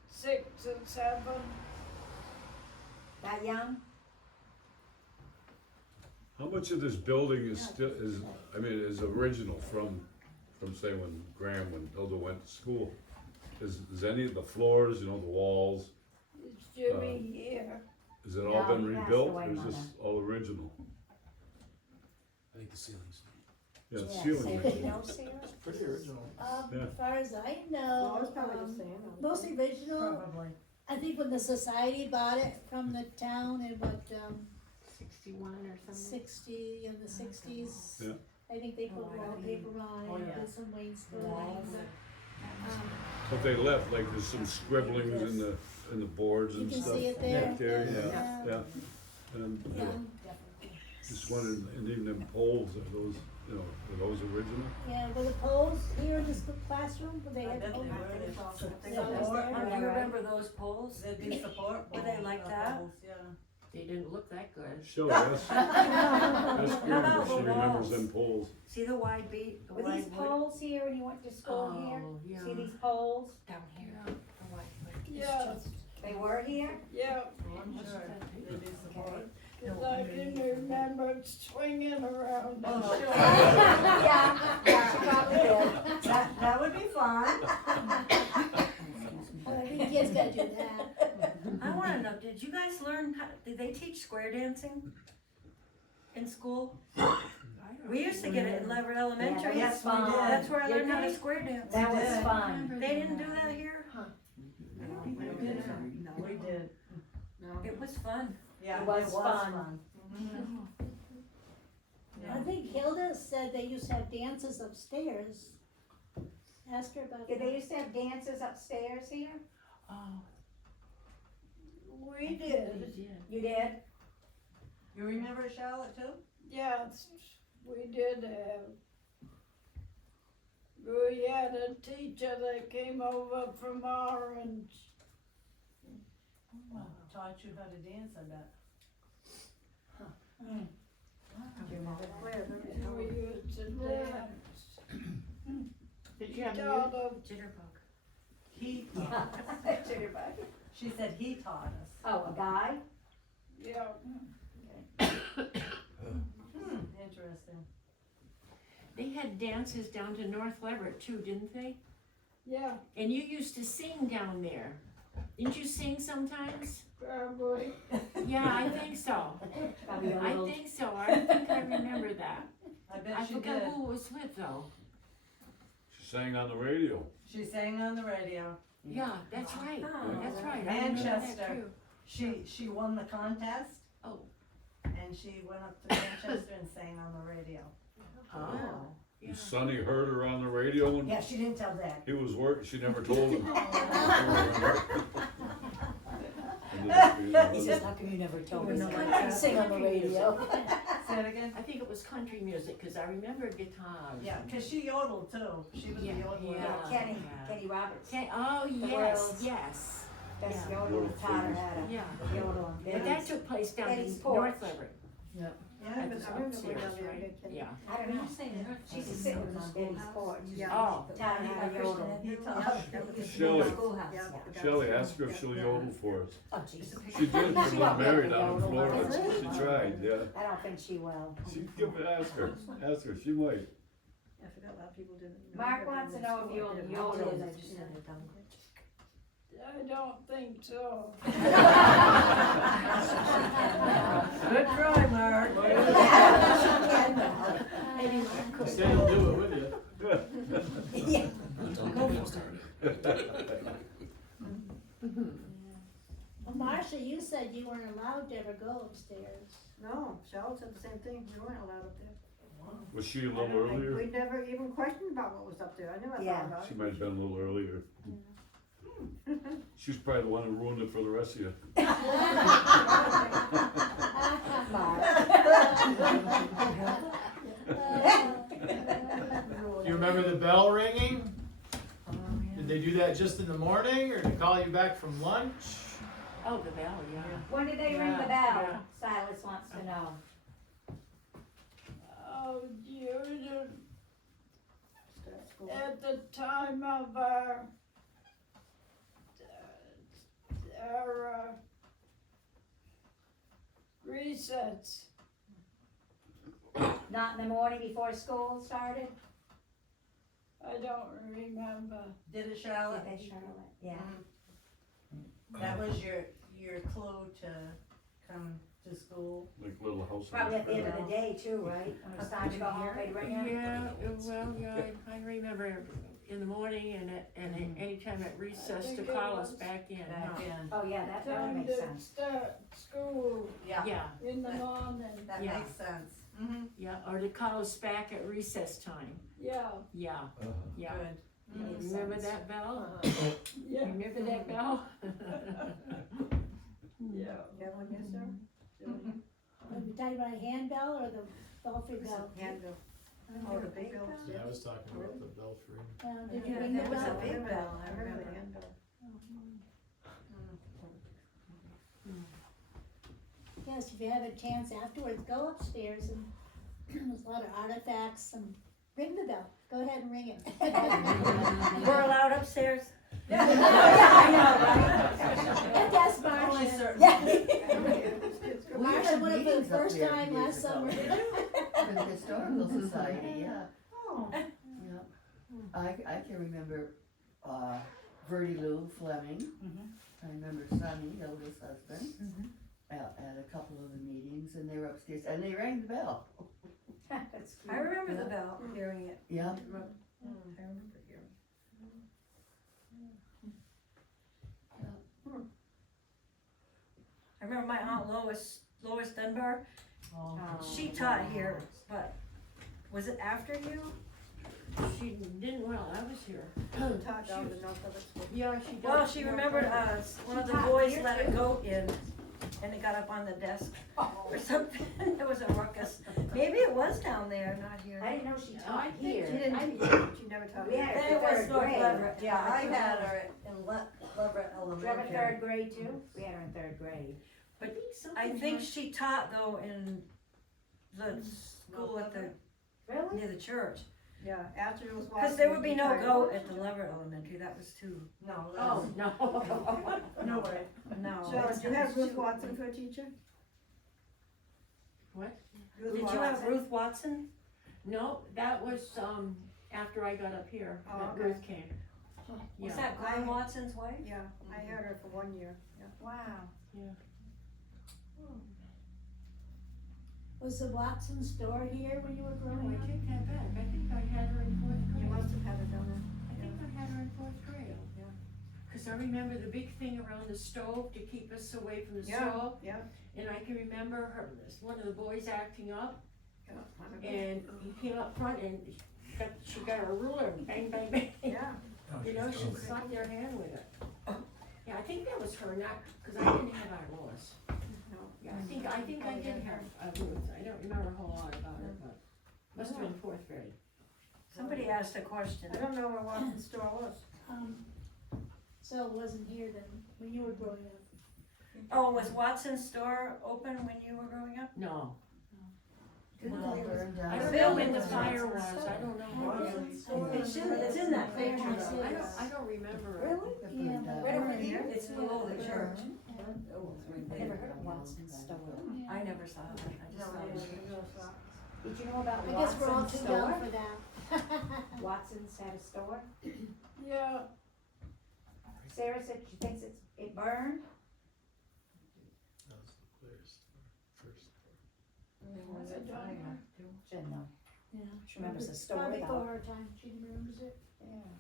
6 and 7. That young? How much of this building is still, is original from say when Hilda went to school? Is any of the floors, the walls, It's Jimmy here. has it all No, been he passed rebuilt, away, or is this Mother. all original? I think the ceiling's Yeah, the Yeah, ceiling. same. original. You know, Sarah? pretty original. Yeah. As far as I No, know, it's probably the same. mostly original. Probably. I think when the society bought it from the town in what, 61 or something. 60, in the 60s. Yeah. I think they put wallpaper on Oh, it, yeah. did some wainscoting, Walls. but, But they left, like, there's some scribblings in the boards you and can stuff. see it there. Yeah, yeah. And just wondered, and even them poles, are those original? Yeah, were the poles here in this classroom, were they I had bet they poles? were. They saw some They always support. there. Do you remember those poles? There'd be support. Were they like that? poles, yeah. They didn't look that good. Sure, that's good, How about but she the remembers walls? them poles. See the wide beat, the Were wide these wood? poles here when you went to school here? Oh, yeah. See these poles? Down here, the wide wood. Yeah, They were here? yeah, Oh, I'm sure. There'd be support. cause I can remember swinging around. Oh, sure. Yeah, she probably did. That would be fun. Well, I think kids gotta do that. I wanna know, did you guys learn did they teach square dancing in school? We used to get it in Leverett Elementary. that's That's fun. That's where I Did learned how to they? square dance. That was did. fun. They didn't do that here? We did. It was fun. Yeah, It was fun. I think Hilda said they used to have dances upstairs. Ask her about Did that. they used to have dances upstairs here? Oh, We did, they did. You did? You remember Charlotte too? yes, we did have. We had a teacher that came over from Orange. Taught you how to dance, I bet. We used to dance. Did you have music? Taught us. Jitterbug. He Yeah. taught. She said he taught us. Oh, a guy? Yeah, Interesting. They had dances down to North Leverett too, didn't they? yeah, And you used to sing down there. Didn't you sing sometimes? probably. Yeah, I think so. Probably a I little. think so. I think I remember that. I bet I she forgot did. who it was with though. She sang on the radio. She sang on the radio. Yeah, that's right, Oh. that's right. I remember that Manchester. too. She won the contest. Oh. And she went up to Manchester and sang on the radio. Oh. Yeah. Sonny heard her on the radio when Yeah, she didn't tell Dad. he was working. She never told him. He says, how come you never told me? No, I like, sing on the radio. Say it again? I think it was country music, cause I remember guitars. Yeah, cause she yodeled too. She was Yeah, the yodeler. yeah. Kenny Roberts. Oh, yes, world's- yes, That's Yeah. yodeling, taught her how to yeah. yodel. But that took place down in Betty's porch. North Leverett. Yeah, At but the I remember upstairs, down there, right? Kenny. Yeah. I don't know. She used to sit with on Betty's porch. Yeah. Oh, Taught her how to yodel. he taught. Shelley. Schoolhouse, Yeah. yeah. Shelley, ask her if she'll yodel for us. Oh, jeez. She did. She She got won't be married able to down in yodel, Florida. will she? She tried. Yeah. I don't think she will. She give it. Ask her. Ask her. She might. I forgot a lot of people didn't. Mark wants to know if you'll yodel. I don't think so. Good try, Mark. You said he'll do it with you. Yeah. Well, Marcia, you said you weren't allowed to ever go upstairs. No, Charlotte said the same thing, we weren't allowed up there. Was she a I little don't think- earlier? We never even questioned about what was up there, I never Yeah. thought about She it. might have been a little earlier. She was probably the one who ruined it for the rest of you. You remember the bell ringing? Did they do that just in the morning, or did they call you back from lunch? oh, the bell, yeah. When did they ring the Yeah, bell? yeah. Silas wants to know. Oh, dear, Start school. at the time of our recess. Not in the morning before school started? I don't remember. Did it, Charlotte? Yeah, Charlotte, yeah. That was your clue to come to school? Like Little House. on Probably the at the end of Prairie. the day too, right? When it's time to go home, they'd ring it? Yeah, well, yeah, I remember in the morning and anytime at recess to call us back in, Back huh? in. Oh, yeah, that would Time make to sense. start school Yeah, Yeah, in the morning. that Yeah. makes sense. Mm-hmm, yeah, or to call us back at recess time, Yeah, yeah, Uh-huh. yeah. good. Makes Remember sense. that bell? yeah, Remember that bell? yeah. You have one, yes, sir? Are you talking about a handbell or the belfry bell? Handbill. Oh, the big bill. Yeah, I was talking about the belfry. Did you Yeah, ring the that was a bell? big bell, I I remember the remember. handbill. Yes, if you have a chance afterwards, go upstairs and there's a lot of artifacts and ring the bell. Go ahead and ring it. We're allowed upstairs? Yes, Only Marcia. certain. We Marcia had went up for the meetings up first there time years last ago. summer. For the Historical Society, yeah. Oh. Yeah. I can remember, Verdi Lou Fleming. I remember Sonny, Hilda's husband, at a couple of the meetings, and they were upstairs, and they rang the bell. That's I cute. remember the bell, hearing it. Yeah. I remember hearing. I remember my Aunt Lois Dunbar, Oh. she taught here, but was it after you? She didn't, well, I was here. Taught down the North Leverett School. Yeah, she did. Well, she remembered us, one of the taught boys here let too? a goat in, and it got up on the desk or something, it was a ruckus. Maybe it was down there, not here. I didn't know she I taught think here. she didn't, she never taught. We had here. her Then it was third North grade. Leverett. Yeah, I had her in Leverett Did you have a Elementary. third grade too? We had her in third grade. I think she taught though in the school at the, Really? near the church. Yeah, after it was. Cause there would be no Washington, goat at the Leverett Elementary, that was too, No, Oh, no. no way, no. So, did you have Ruth Watson for a teacher? What? Ruth Did you have Watson? Ruth Watson? No, that was, after I got up here, Oh, that okay. Ruth came. Was Yeah. that Glenn Watson's wife? Yeah, I had her for 1 year, yeah. Wow. Was the Watson store here when you were No, growing I up? take that back, I think I had her in fourth You grade. must have had it down there. I think I had her in fourth grade. Yeah. Cause I remember the big thing around the stove to keep us away from the Yeah. stove. Yeah. And I can remember her, one of the boys acting up, Yeah. and he came up front and she got a ruler and bang, bang, bang. Yeah. You know, she slapped their hand with it. Yeah, I think that was her, not, cause I didn't have Iris. No. Yeah, I think I did have Ruth, I don't remember a whole lot about it, but must have been fourth grade. Somebody asked a question. I don't know where Watson's store was. So it wasn't here then, when you were growing up? Oh, was Watson's store open when you were growing up? No, No, burned down. I don't know when the fire was, I don't know. It's in that picture though. I don't remember it. Really? It burned down. Right over here? It's below the church. I never heard of Watson's store. I never saw it, I just saw it. Did you know about I guess we're all Watson's too young store? for that. Watson's had a store. Yeah. Sarah said she thinks it burned. That was LaClaire's first. Was it done? She didn't know. Yeah. She remembers the story Probably though. before her time, she remembers it. Yeah.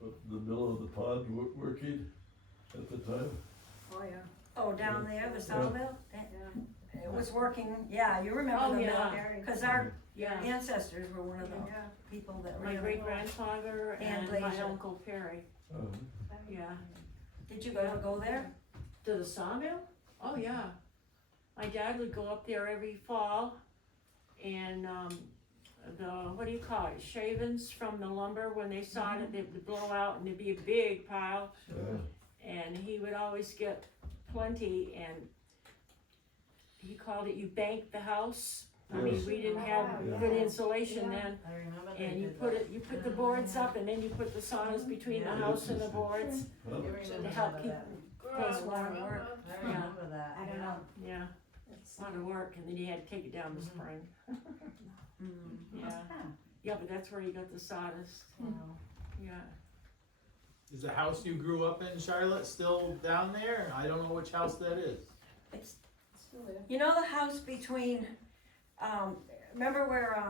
Was the mill of the pond working at the time? Oh, yeah. Oh, down there, the sawmill? Yeah. It was working, yeah, you remember Oh, the mill, yeah. cause our Yeah, ancestors were one of the Yeah. people that my ran it. great grandfather And and my Glazier. uncle Carey, yeah. Did you ever go there? To the sawmill? Oh, yeah. My dad would go up there every fall and, what do you call it, shavings from the lumber, when they sawed it, they would blow out and there'd be a big pile. And he would always get plenty, and he called it, you banked the house. I mean, we didn't have good insulation then, I remember they and you did put that. it, you put the boards up and then you put the sawdust between the house and the boards You remember to help keep that. close warm work. I remember that. I don't know. Yeah, a lot of work, and then you had to take it down the spring. Yeah, Huh. yeah, but that's where you got the sawdust, yeah. Is the house you grew up in, Charlotte, still down there? I don't know which house that is. It's, Still there. you know the house between, remember where,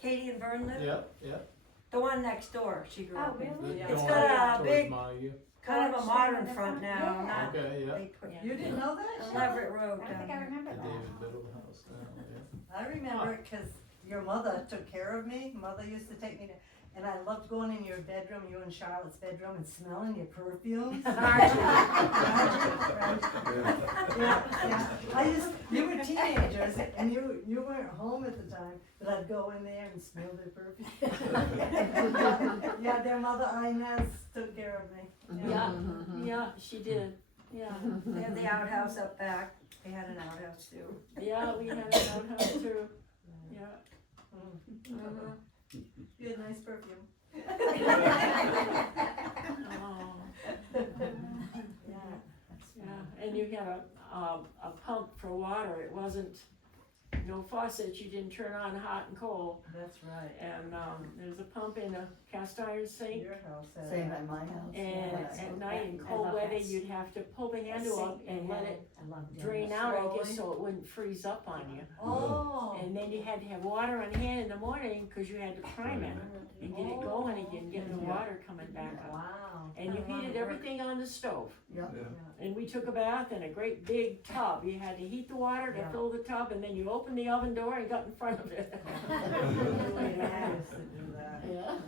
Katie and Vern lived? Yep, yep. The one next door she grew Oh, up in. really? It's Going got a towards big, Montague. kind of a Porch modern and front everything? now, Yeah. not, Okay, yeah. they put Yeah. You didn't know that? Leverett Road I down think I there. remember The that. David Biddle house down there. I remember it because your mother took care of me. Mother used to take me to, and I loved going in your bedroom, you and Charlotte's bedroom, and smelling your perfumes. Yeah. You were teenagers, and you weren't home at the time, but I'd go in there and smell their perfume. Yeah, their mother Inez took care of me. Yeah, yeah, she did, yeah. They had the outhouse up back, they had an outhouse too. Yeah, we had an outhouse too, yeah. You had nice perfume. Oh, Yeah. yeah, and you had a pump for water, it wasn't, no faucet, you didn't turn on hot and cold. That's right. And, there's a pump in a cast iron sink, Your house had Same that. at my house. and yeah. at night in I cold love weather, that. you'd have to pull the handle up and let it I love doing drain that. out, I guess, Slowly. so it wouldn't freeze up on you. Oh. And then you had to have water on hand in the morning, cause you had to prime it and get it going again, get the water coming back up. Wow. And you heated everything on the stove. Yep. And we took a bath in a great big tub. You had to heat the water to Yeah. fill the tub, and then you opened the oven door and got in front of it. I used to do that. Yeah.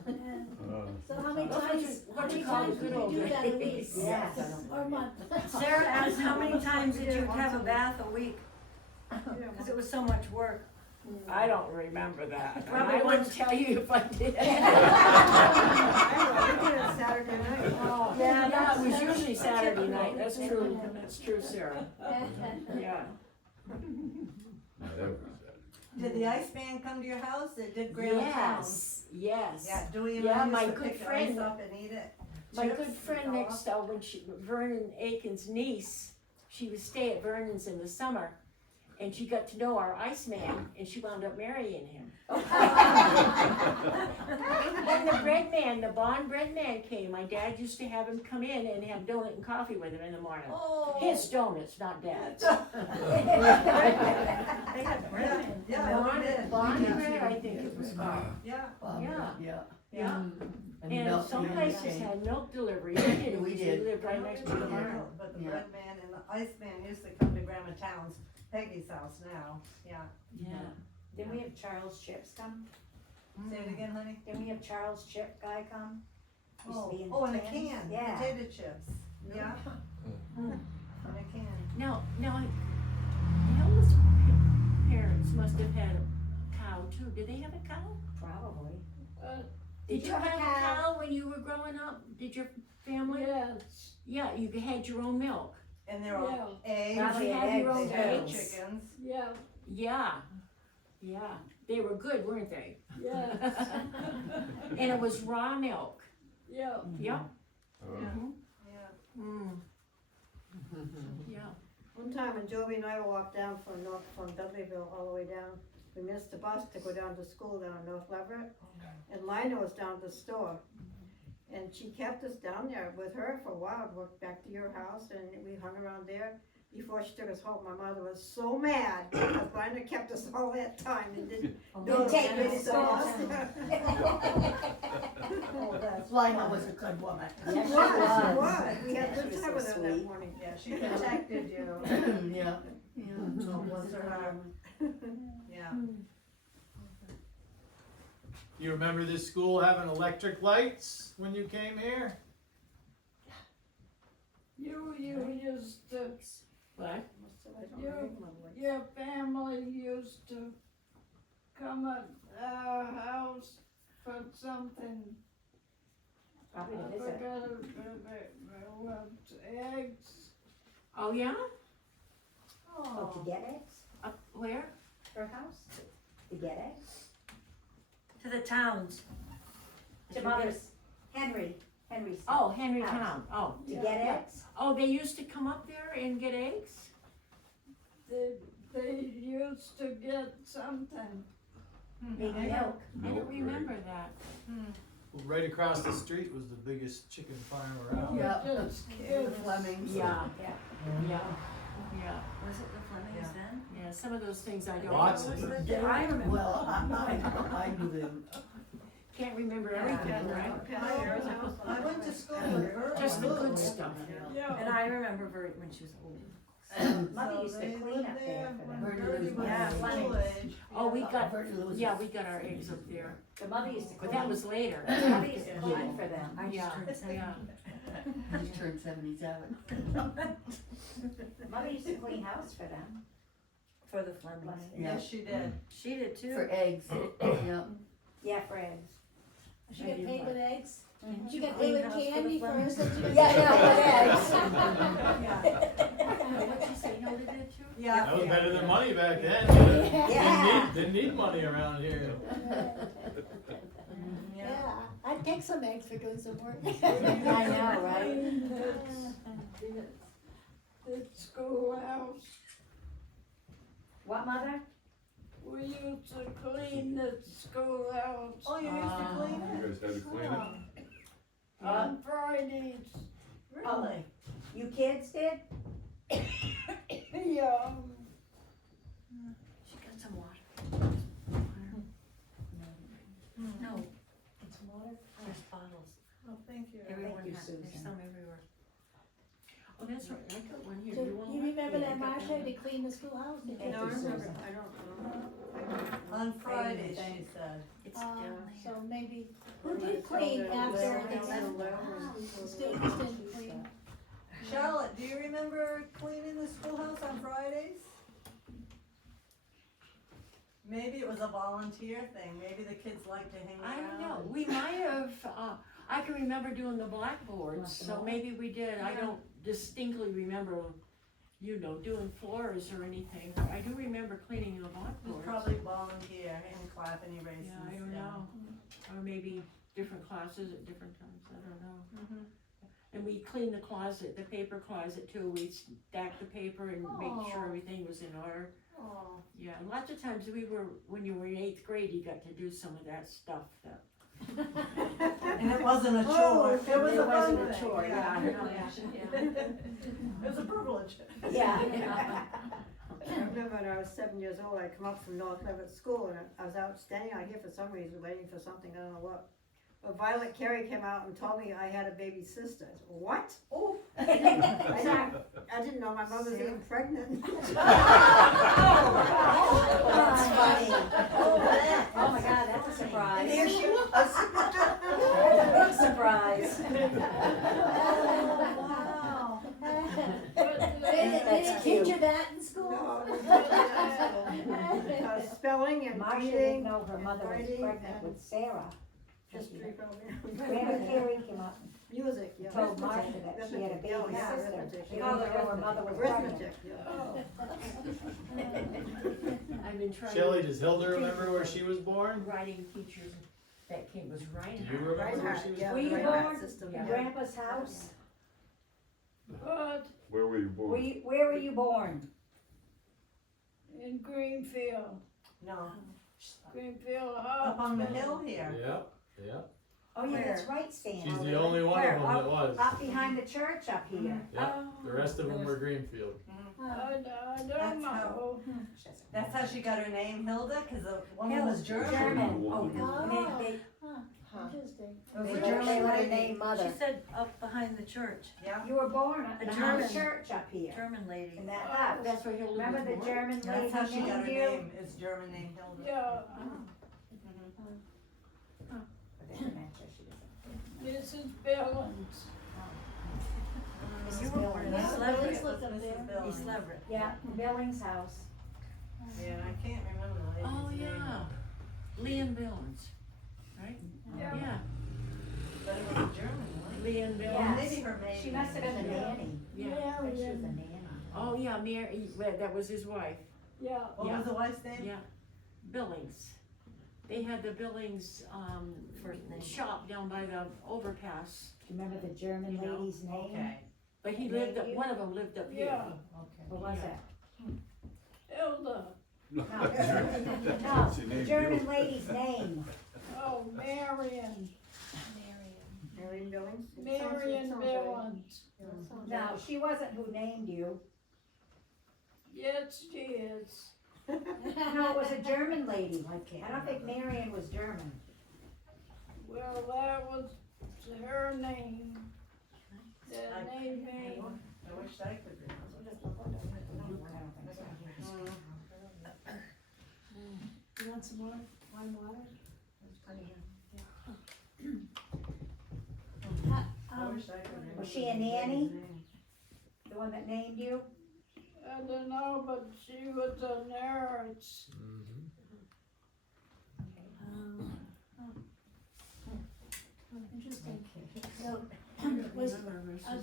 So how many That's what times, you- how what you many call times the did good old you do that a days. week? Yes. Or a month? Sarah asked how many times did you have a bath a week? Cause it was so much work. I don't remember that. Probably I wouldn't once. tell you if I did. I did it Saturday night. Oh, yeah, it was usually Saturday night. That's true. That's true, Sarah. Yeah. No, that was that. Did the Iceman come to your house? It did Graham Town. Yes, yes. Yeah, Dewey and Yeah, I my used to good pick the friend- ice up and eat it. My Chips good and friend all. next door, when Vernon Aiken's niece, she would stay at Vernon's in the summer, and she got to know our Iceman, and she wound up marrying him. when the Bond bread man came, my dad used to have him come in and have donut and coffee with him in the morning. Oh. His donuts, not Dad's. They had bread. Yeah, we did. Bond bread, I think it was called. Yeah, Yeah. Yeah. And milk some and places everything. had milk delivery. We did, We because did. we lived right next to the farm. but the Yeah. bread man and the ice man used to come to Grandma Towne's, Peggy's house now, yeah. Yeah. Didn't we have Charles Chips come? Say it again, honey? Didn't we have Charles Chip guy come? Used to Oh, be in oh, in a cans. can, Yeah. potato chips, yeah. In a can. Now, Hilda's parents must have had a cow too. Did they have a cow? Probably. Did you have a cow when you were growing up? Did your family? Yes. Yeah, you had your own milk. And they're all eggs. Probably you had had your eggs own They too. had eggs? chickens. Yeah, Yeah. They were good, weren't they? yes, And it was raw milk. yeah. Yep. Uh-huh. Yeah. Mm. Yeah. One time when Joby and I walked down from Dudleyville all the way down, we missed the bus to go down to school down in North Leverett. And Lina was down at the store. And she kept us down there with her for a while, walked back to your house and we hung around there. Before she took us home, my mother was so mad because Lina kept us all that time and didn't Don't take us me to school. Oh, that's Lina was a good woman. She Yes, was. We had Yeah, a she good was time so with her that sweet. morning. Yeah, she protected you. Yeah. Oh, bless her heart. Yeah. You remember this school having electric lights when you came here? You used to, What? your family used to come at our house for something. Probably to visit. Eggs. Oh, yeah? Oh, to get eggs? Up where? Her house? To get eggs? To the towns. To mother's, Henry's. Oh, Henry Town. Oh. To get eggs? Oh, they used to come up there and get eggs? They used to get something. Maybe I milk. don't remember that. Well, right across the street was the biggest chicken farm around. Yeah. Just The kids. Flemings. Yeah. Yeah. Yeah. Was it the Flemings then? Yeah, some of those things I don't Watson. remember. I remember. Well, I knew them. Can't remember everything, right? I went to school with her. Just the good stuff. Yeah. And I remember Vert when she was old. Mother So used to they clean lived up there there for when them. Bertie was Yeah, my school age. age. Oh, we got, Bertie was yeah, we got our eggs up there, The mother used to but clean. that was later. Mother used to clean for them. I just Yeah, turned 70. yeah. I just turned 77. Mother used to clean house for them. For the Flemings. Yeah. Yes, she did. She did too. For eggs. Yeah. Yeah, for eggs. She got paid with eggs? Mhm. She got paid with Clean house for the candy for Flemings. instance? She got Yeah, paid no, with What'd you say, Hilda did too? Yeah. That was better than money back then. Yeah. Didn't need money around here. Yeah, I'd take some eggs for doing some work. I know, right? The schoolhouse, What, mother? we used to clean the schoolhouse Oh, you used to clean You it? guys had to clean it? on Fridays. Really? You kids did? Yeah. She got some water. No, It's water. there's bottles. Oh, thank you. Everyone you, has, there's Susan. some everywhere. Oh, that's right, I got one here. So You want you one? remember Yeah, I that got Marcia one. to clean the schoolhouse? Did you? No, I remember, I don't know. On Fridays, she said. It's down there. So maybe, who did clean after the students didn't clean? Charlotte, do you remember cleaning the schoolhouse on Fridays? Maybe it was a volunteer thing, maybe the kids like to hang around. I don't know, we might have, I can remember doing the blackboards, so maybe we did, I don't distinctly remember, doing floors or anything, but I do remember cleaning the It was blackboards. probably volunteer, hand clapping, erasing. Yeah, I don't know, or maybe different classes at different times, I don't know. Mhm. And we cleaned the closet, the paper closet too, we'd stack the paper and make sure Oh. everything was in order. Oh, Yeah, and lots of times when you were in 8th grade, you got to do some of that stuff that And it wasn't a chore. Oh, It was a wasn't fun a thing, chore, yeah. yeah. It was a privilege. Yeah. I remember when I was 7 years old, I come up from North Leverett School, and I was out standing out here for some reason, waiting for something, I don't know what. But Violet Carey came out and told me I had a baby sister. I said, what? Oh. I didn't know my mother was even pregnant. That's funny. Oh my God, that's a surprise. And there she was. That's a big surprise. Wow. That's They didn't cute. teach you that in school? No, it was spelling and Marcia reading. didn't know her and mother was writing pregnant and with Sarah. history probably. Grandma Carey came up Music, yeah. and told Marcia that she had a baby Yeah, sister. arithmetic. She didn't know her mother was pregnant. Arithmetic, yeah. I've been trying. Shelley, does Hilda remember where she was born? Writing teachers that came was Do Ryan. you remember where Reinhardt, she was yeah, Were you the Reinhardt born system, in yeah. Grandpa's house? Where were you born? Where were you born? In Greenfield, No, Greenfield up on the hill born? here. Yep, yep. Oh yeah, that's right, Stan. She's the only one Where? of them that was. Up behind the church up here. Yep, the rest of them were Greenfield. I That's don't how- know. That's how she got her name, Hilda, because the woman was German. German. Oh, They Interesting. It was a let German her lady. name mother. She said up behind the church, Yeah, You were born A behind the German. church up here, German lady. in that house. That's where Hilda Remember was the born. German lady that's how she got her named you? name, is German name Hilda. Yeah, But they dementia, she doesn't. Mrs. Billings. Mrs. Billings. East Yeah, Leverett. Billings lived up there. East Leverett. Yeah, Billings house. Yeah, I can't remember the Oh, lady's name. yeah. Leon Billings, right? Yeah. Yeah, But it was a German one. Leon Yeah. Billings. Maybe her maiden She must have been the name. nanny. Yeah. I think she was the nanny. Oh, yeah, Mary, that was his wife. Yeah, What Yeah. was the wife's name? Yeah, Billings. They had the Billings, First name. shop down by the overpass, Do you remember the German You know, lady's name? Okay. but he They lived, knew? one of them lived up here. yeah, What was Yeah. that? Hilda. No, She the named German you. lady's name. Oh, Marion, Marion Billings? It sounds- it Marion sounds right. Billings. Yeah, it sounds No, right. she wasn't who named you. Yes, she is. No, it was a German lady. I don't think Marion was German. Well, that was her name. That named me. I wish I could remember. You want some more wine water? I wish I could remember. Was she a the lady's nanny? name. The one that named you? I don't know, but she was a nurse. Interesting. So, was,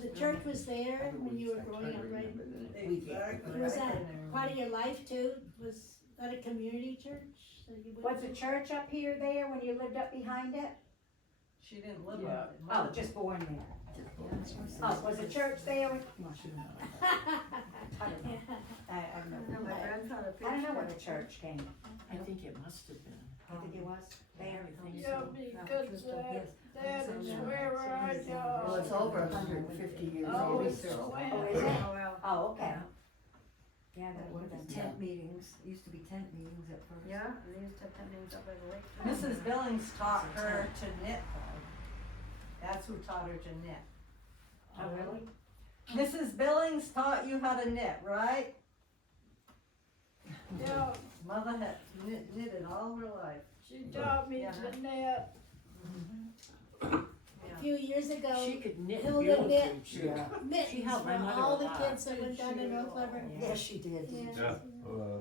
the church was there when you were growing up, right? Exactly. Was I that couldn't remember. part of your life too? Was that a community church that you went Was the to? church up here there when you lived up behind it? She didn't live Yeah. up. Oh, just born there. Oh, was the church there? Well, she didn't know. I don't know. No, my grandfather I don't know preached when the church came. I think it must have been. I think it was there. Yeah, because that is where I Well, it's over 150 years Oh, old. it's Oh, when, is it? Oh, well. Oh, okay. Yeah, that would have been. Tent meetings, used to be tent meetings at first. Yeah, and they used to have tent meetings up by the lake. Mrs. Billings taught her to knit though. That's who taught her to knit. Oh, really? Mrs. Billings taught you how to knit, right? yeah, Mother had knitted all her life. she taught me to knit. A few years ago, She could knit Hilda beautifully. knit She mittens helped my for mother all a the lot. kids that went down to North Leverett. Yes, she did. Yeah. Uh,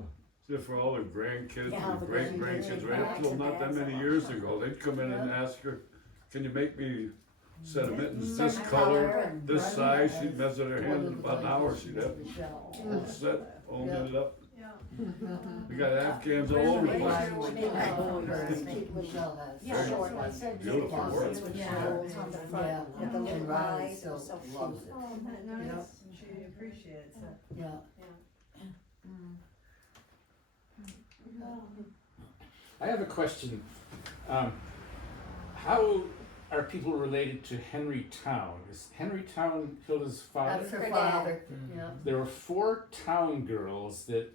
Yeah, for all the grandkids, Yeah, and the great grandkids, right up till not that many years ago, they'd come in and ask her, can you make me a set of mittens this color, this size? She'd measure her hand in about an hour, she'd have a set, all knitted up. We got Afghans all over the place. Michelle has. Yeah, that's what I said. Beautiful work. Yeah. On the front, Yeah, with the and little Riley eyes, it still was so loves cute. it. Oh, that Yes, nice. she appreciates it. Yeah. Oh. I have a question. How how are people related to Henry Towne? Is Henry Towne Hilda's father? That's her Her father, yeah. There were 4 Towne girls that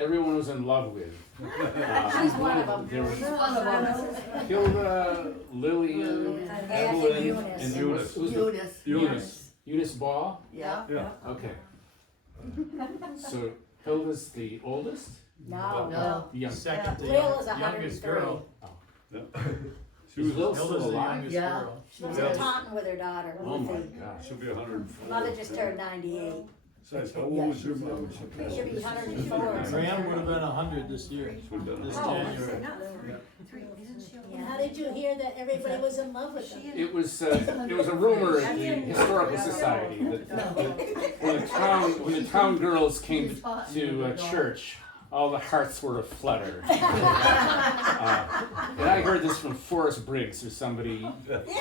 everyone was in love with. She's one of them. There was One of them. Hilda, Lillian, And Evelyn, Eunice. and Eunice. Who's the- Eunice. Eunice. Eunice Ball? Yeah. Yeah. Okay. So Hilda's the oldest? No. No. The young. Second to Lil is youngest 103. girl. She was, Lil Hilda's still the alive? youngest Yeah. girl. She was Yeah. in Taunton with her daughter, Oh my Lucy. gosh. she'll be 104. Mother just turned 98. Besides, how old was your mom? She should be 104. Graham would have been 100 this year, this Oh, January. And how did you hear that everybody was in love with them? It was a rumor at the Historical Society that when the town girls came to church, all the hearts were aflutter. And I heard this from Forrest Briggs or somebody. That's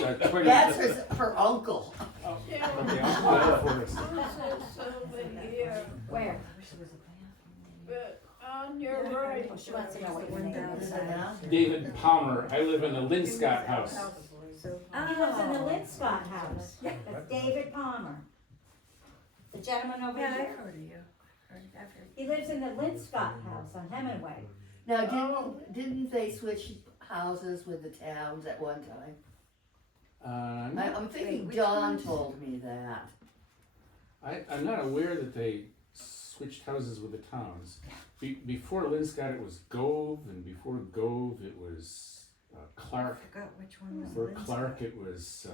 her uncle. Okay, I'll go Forrest. Where? But on your right. Oh, she wants to know what your name is. David Palmer. I live in the Linscott house. He lives in the Linscott house. That's David Palmer. The gentleman over Yeah, I've here. heard of you. He lives in the Linscott house on Hemingway. Now, didn't they switch houses with the towns at one time? I'm thinking which Don ones? told me that. I'm not aware that they switched houses with the towns. Before Linscott it was Gove, and before Gove it was Clark. I forgot which one was For Lindsay. Clark it was,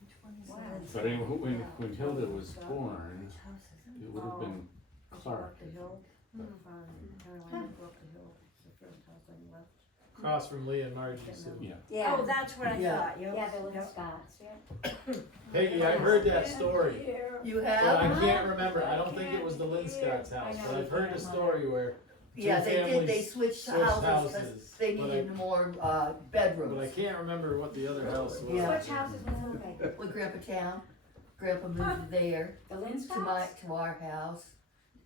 Which one is Wow. Lindsay? but anyway, when Hilda was born, Which house is it? it would have been Clark. Across from Leah and Margie. So. Yeah. Yeah. Oh, that's what I Yeah. thought, Yeah, yeah. the Linscotts, yeah. Peggy, I heard that story, You but I have? can't remember. I don't think it was the Linscott's house, but I've heard a story where Yeah, two they did, they families switched switched houses, houses, cause they but needed more, but I bedrooms. can't remember what the other house was. Yeah. Which house is it? With Grandpa Town, Grandpa moved there, The to Linscotts? to our house.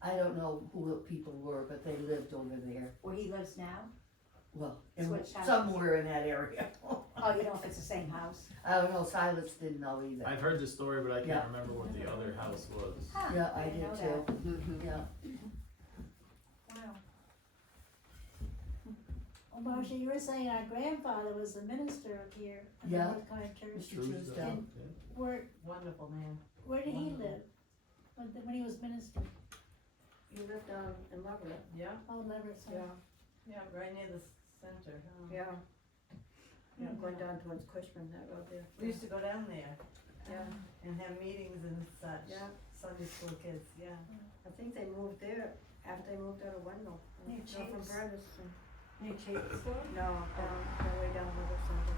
I don't know who the people were, but they lived over there, Where he lives now? well, Switched houses. somewhere in that area. Oh, you know if it's the same house? I don't know, Silas didn't know either. I've heard the story, but I can't Yeah. remember what the other house was. Huh, Yeah, I didn't did know too, that. yeah. Wow. Oh, Marcia, you were saying our grandfather was the minister up here at the Yeah. North Carolina Church. Mr. Truesdale. Where, Wonderful man. where did he live when he was minister? You lived down in Leverett. Yeah, Oh, Leverett, sorry. yeah, right near the center, huh? Yeah. Yeah, going down towards Cushman, that road there. We used to go down there Yeah, and have meetings and such. yeah. Sunday school kids, yeah. I think they moved there after they moved out of Wendell. Near No, from Chapes? Bernardston. Near Chapes Store? No, down, way down Leverett Center.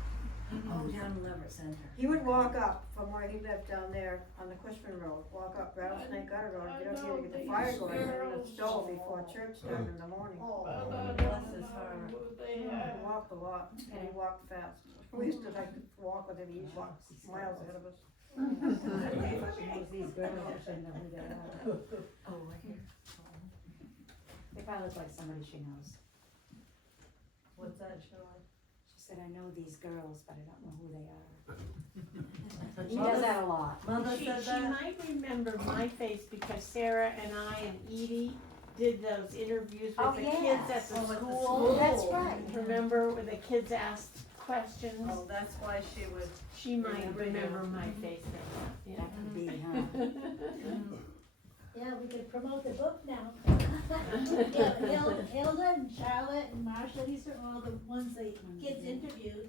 Oh, down in Leverett Center. He would walk up from where he lived down there on the Cushman Road, walk up Rattlesnake Gutter Road, get up here to get the fire going in the stove before church time in the morning. Bless his heart. He walked a lot, and he walked fast. We used to like walk with him, he walked miles ahead of us. These girls actually know who they are. Oh, right here. They probably look like somebody she knows. What's that, Shirley? She said, I know these girls, but I don't know who they are. She does that a lot. Mother She said that? might remember my face because Sarah and I and Edie did those interviews Oh, with the kids yes. at the Oh, at the school. That's right. Remember when the kids asked questions? Oh, that's why she would. She might remember remember you. my face then, That could be, huh? Yeah, we could promote the book now. Hilda and Charlotte and Marcia, these are all the ones the kids interviewed,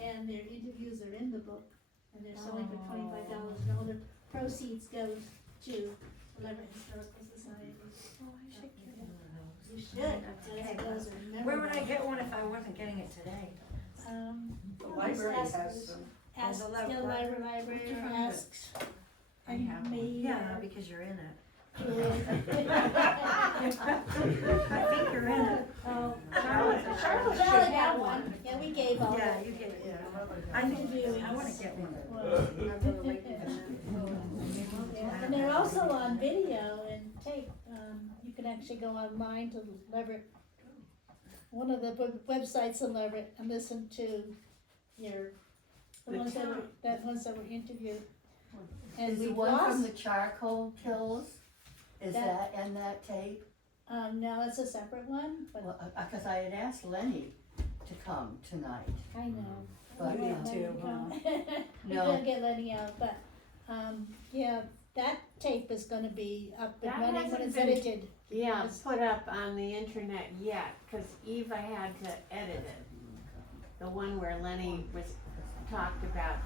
and their interviews are in the book, and they're selling for $25, and all the proceeds goes to Leverett Historical Society. Oh, I should get one of those. You should, those are memorable. Where would I get one if I wasn't getting it today? The Just library ask- has some. Ask the the library. library, What's your or phone ask I have me, Yeah, because you're in it. Julie. I think you're in it. Oh, Charlotte Charlotte should got have one, yeah, we gave all. Yeah, you get it. Yeah, mother got I some. think, I wanna get one. And they're also on video and tape, you can actually go online to Leverett, one of the websites in Leverett, and listen to here, the The ones that were, town. ones that were interviewed. And Is we the one from lost, the charcoal kills, is That- that in that tape? no, it's a separate one, but Well, cause I had asked Lenny to come tonight, I know. but, We uh, didn't too, come. We No. couldn't get Lenny out, but, yeah, that tape is gonna be up and That running when hasn't it's been- edited. Yeah, Yes. put up on the internet yet, cause Eva had to edit it. The one where Lenny was, talked about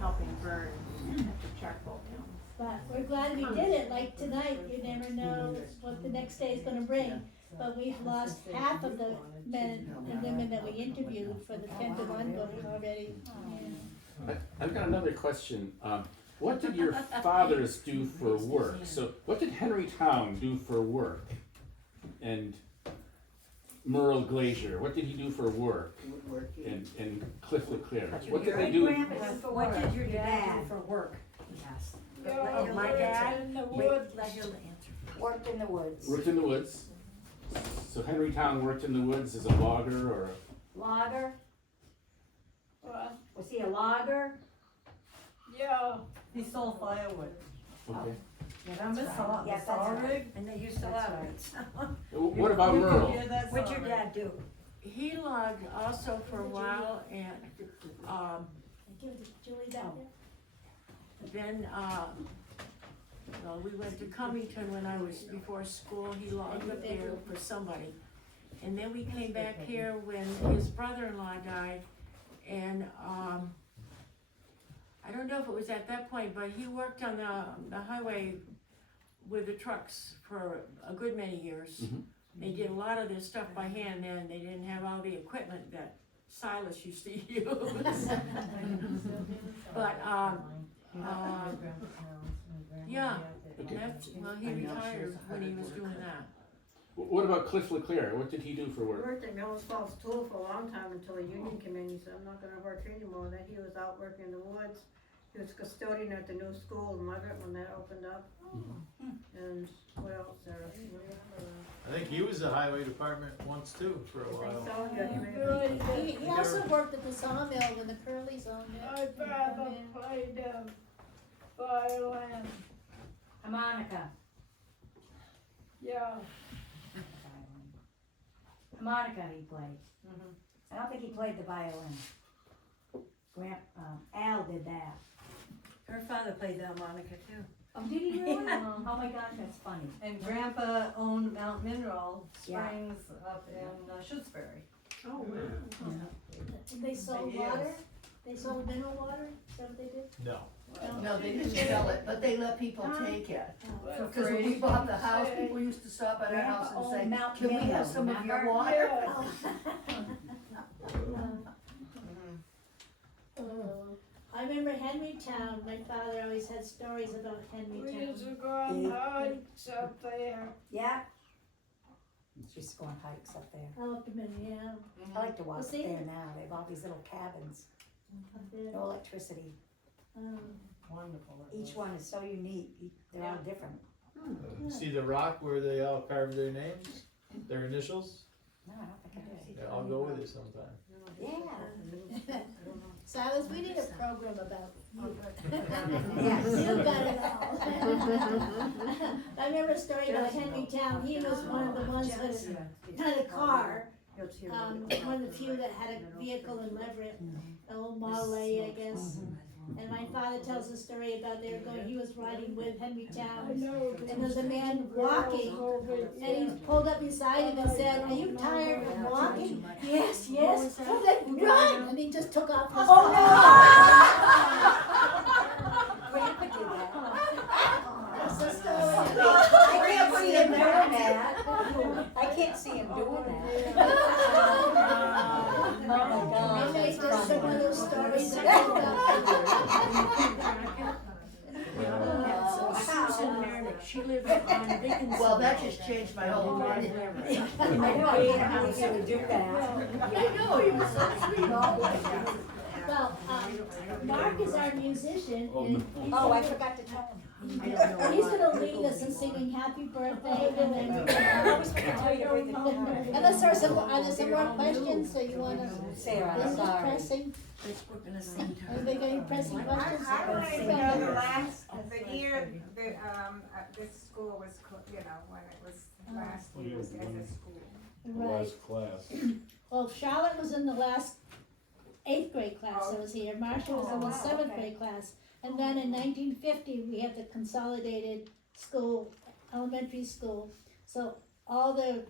helping burn at the charcoal kiln. But we're glad we did it, like tonight, you never know what the next day is gonna bring. But we've lost half of the men and women that we interviewed for the 10 to 1 vote already. Yeah. I've got another question. What did your fathers do for work? So what did Henry Towne do for work? And Merle Glazier, what did he do for work? Woodworking. And Cliff LaClaire, what did Your they do? What did your dad do for work? Yes. Yeah, my worked dad- in the Wait, woods. let Hilda answer. Worked in the woods. Worked in the woods. So Henry Towne worked in the woods as a logger or Logger, Well, was he a logger? yeah, He sold firewood. okay. Remember saw, Yes, saw that's right. rig? And they used to love it. What about You could Merle? hear that What'd saw your rig. dad do? He logged also for a while and, Give it to Julie back there. then, well, we went to Cummington when I was before school, he logged up there for somebody. And then we came back here when his brother-in-law died, and, I don't know if it was at that point, but he worked on the highway with the trucks for a good many years. Mhm. They did a lot of their stuff by hand then, they didn't have all the equipment that Silas used to use. But, yeah, that's, well, he retired when he was doing that. What about Cliff LaClaire? What did he do for He work? worked at Mills Falls Tool for a long time until the union came in, he said, I'm not gonna work here anymore, then he was out working in the woods. He was custodian at the new school in Leverett when that opened up. And what else there? I think he was the highway department once too, for a I think while. so, yeah, he may have really been. did. He also worked at the sawmill when the Curleys owned it. My father played violin, Harmonica. yeah. Harmonica he played. I don't think he played the violin. Al did that. Her father played the harmonica too. Oh, did he really? Oh my gosh, that's funny. And Grandpa owned Mount Mineral Yeah. Springs up in Shutesbury. Oh, wow. They sold For water, years. they sold mineral water, is that what they did? No. No, they didn't sell it, but they let people take it. But Cause when we bought the house, people used to stop at our house and say, Mount can we have Mineral, some of your remember? water? Oh. I remember Henry Town, my father always had stories about Henry we used to Town. go on hikes up there. Yeah. Just go on hikes up there. I loved him, yeah, I like to walk Well, up see- there now. They have all these little cabins, up there. no electricity. Wonderful. it Each was. one is so unique. They're all different. See the rock where they all carved their names, their initials? No, I don't think I did. Yeah, I'll go with you sometime. Yeah. Silas, we need a program about you. Yes. You got it all. I remember a story about Henry Town, he was one of the ones that had a car, one of the few that had a vehicle in Leverett, an old Model A, I guess. And my father tells a story about they were going, he was riding with Henry I Town, know. and there's a man walking, and he pulled up beside him and said, are you tired of walking? Yes, yes. Well, then run! And he just took off his Oh, car. Grandpa did that. That's the story. Grandpa didn't do that. I can't see him doing that. Oh my gosh, Maybe that's there's some funny. other stories that Susan Meredith, she lived on Dickinson. Well, that just changed my whole mind. I know, I can't believe he would do that. I know, he was so sweet always. Well, Mark is our musician, and he's Oh, I forgot to tell him. I don't know. He's gonna lead us in singing happy birthday and then. Unless are there some more questions, so you wanna, Sarah, Linda's sorry. pressing, We're gonna sing to are they getting pressing questions? I wanted to know the last, the year, this school was, you know, when it was last year as a school. Right. Last class. Well, Charlotte was in the last 8th grade class that was here, Marcia was in the 7th grade class. And then in 1950, we had the consolidated school, elementary school. So all the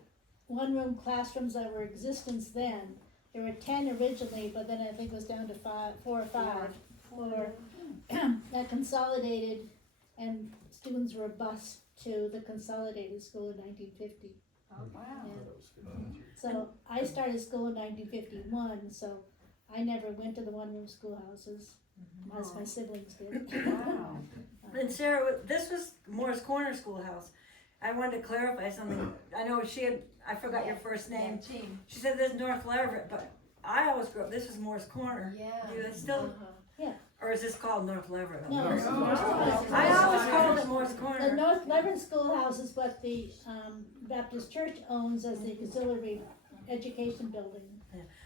one-room classrooms that were in existence then, there were 10 originally, but then I think it was down to 4 or 5. That consolidated, and students were bused to the consolidated school in 1950. Oh, wow. So I started school in 1951, so I never went to the one-room schoolhouses, as my siblings did. Wow. And Sarah, this was Moore's Corner Schoolhouse. I wanted to clarify something. I know I forgot your first name. She said this is North Leverett, but I always grew up, this was Moore's Corner. Yeah. Do they still? Yeah. Or is this called North Leverett? No, it's Moore's Corner. I always called it Moore's The Corner. North Leverett Schoolhouse is what the Baptist Church owns as the auxiliary education building.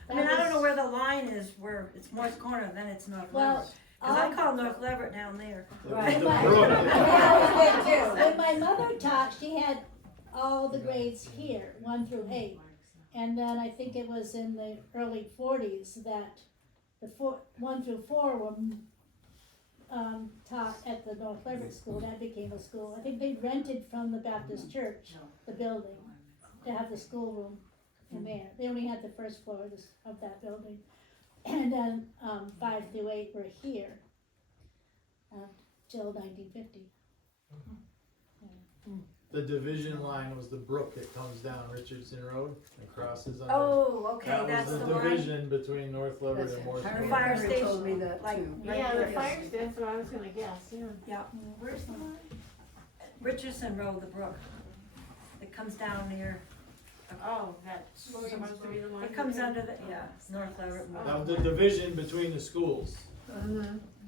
I mean, I don't know where the line is, where it's Moore's Corner, then it's North Well, Leverett. Cause I call North Leverett down there. When my mother taught, she had all the grades here, 1 through 8. And then I think it was in the early 40s that the 1 through 4 were taught at the North Leverett School. That became a school. I think they rented from the Baptist Church, the building, to have the schoolroom in there. They only had the first floor of that building. And then 5 through 8 were here till 1950. The division line was the brook that comes down Richardson Road and crosses under. Oh, okay, that's the That was the line. division between North Leverett and Morse. The fire station, like, right Yeah, the there. fire, that's what I was gonna guess, yeah. Yeah. Where's the line? Richardson Road, the brook. It comes down near, Oh, that's supposed to be the one. it comes under the, North Leverett. That was the division between the schools.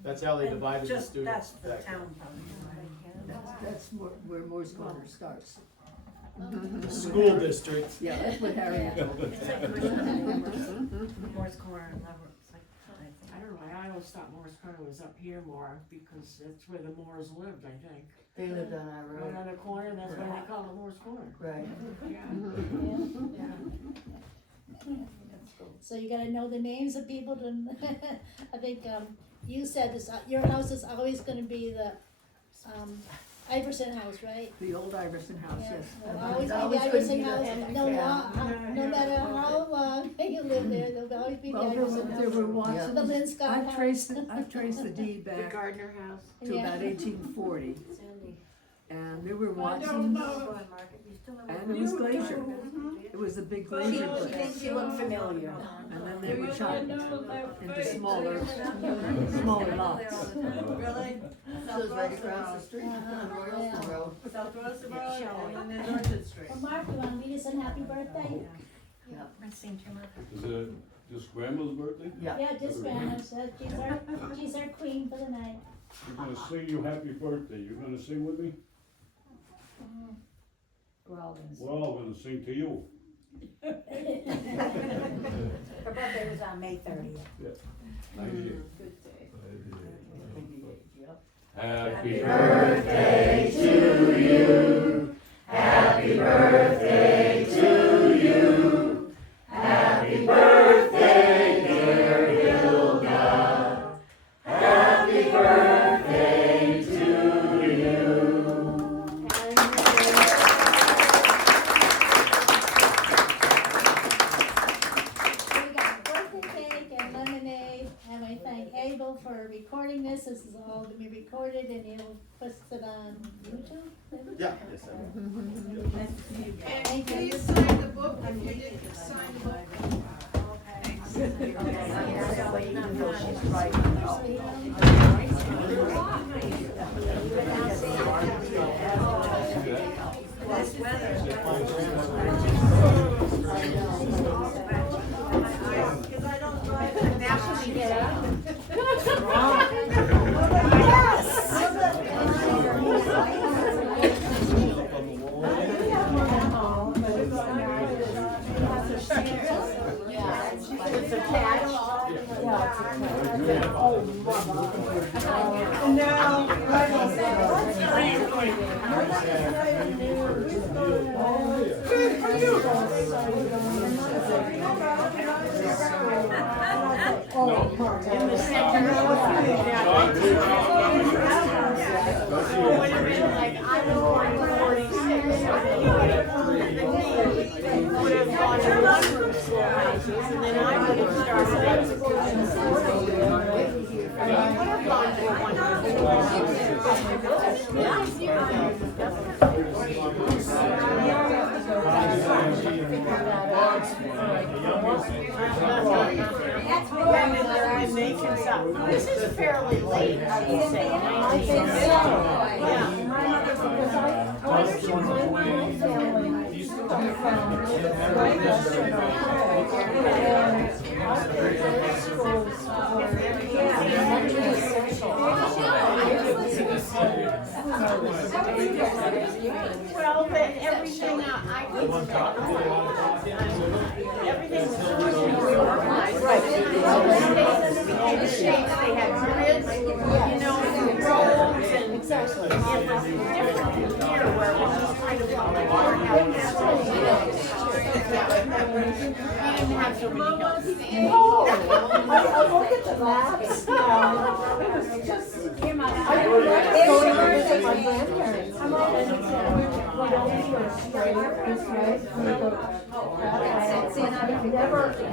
That's how they And divided the just, students. that's the back town probably. That's where Moore's Corner starts. then. The school district. Yeah, that's what Harry told me. It's like Moore's Corner and Leverett. It's like, I don't know, I always thought Moore's Corner was up here more, because that's where the Moores lived, I think. They lived on our Right road. on the corner, that's why they call it Moore's Corner. Right. So you gotta know the names of people to, I think, you said this, your house is always gonna be the, Iverson house, right? The old Iverson house, Yeah, yes. it'll always be the Iverson house, no matter how long you live there, there'll always be the Well, Iverson there were house. Watsons. The Linscott I've house. traced the deed The back Gardner house. to Yeah. about 1840, and there were I don't Watsons, know. and it was Glazier. It was the big Glazier place. She looked familiar. And then they were I chopped know that into face. smaller lots. Really? This was right across the street on Royalton Road. South Royalton Road, and then Orchard Street. Well, Mark, you wanna lead us in happy birthday? I seen Tim. Is it just grandma's birthday? Yeah, just Grandma said, she's our queen for the night. We're gonna sing you happy birthday. You're gonna sing with me? We're all gonna We're all gonna sing to you. Her birthday was on May 30th. Good day. Happy birthday to you. Happy birthday to you. Happy birthday, dear Hilda. Happy birthday to you. We got birthday cake and lemonade, and I thank Abel for recording this. This is all to be recorded, and he'll post it on YouTube. Yeah. Yes, I will. And Thank you. please sign the book if you didn't sign the book. This weather. Cause I don't drive. Now she get out. Yes. Would have been like, I was born in 46, so he would have gone to one-room schoolhouses, and then I would have started execution. He would have gone to a This is fairly late, I would say, 1950. Yeah. Well, but everything I could everything was organized. Right. Became shapes, they had grids, you know, roads, and it was different from here where it was just kind of like courthouse. We didn't have so many hills. I look at the maps, it was just, I remember visiting my grandparents. I'm always we'd always go straight this way. Never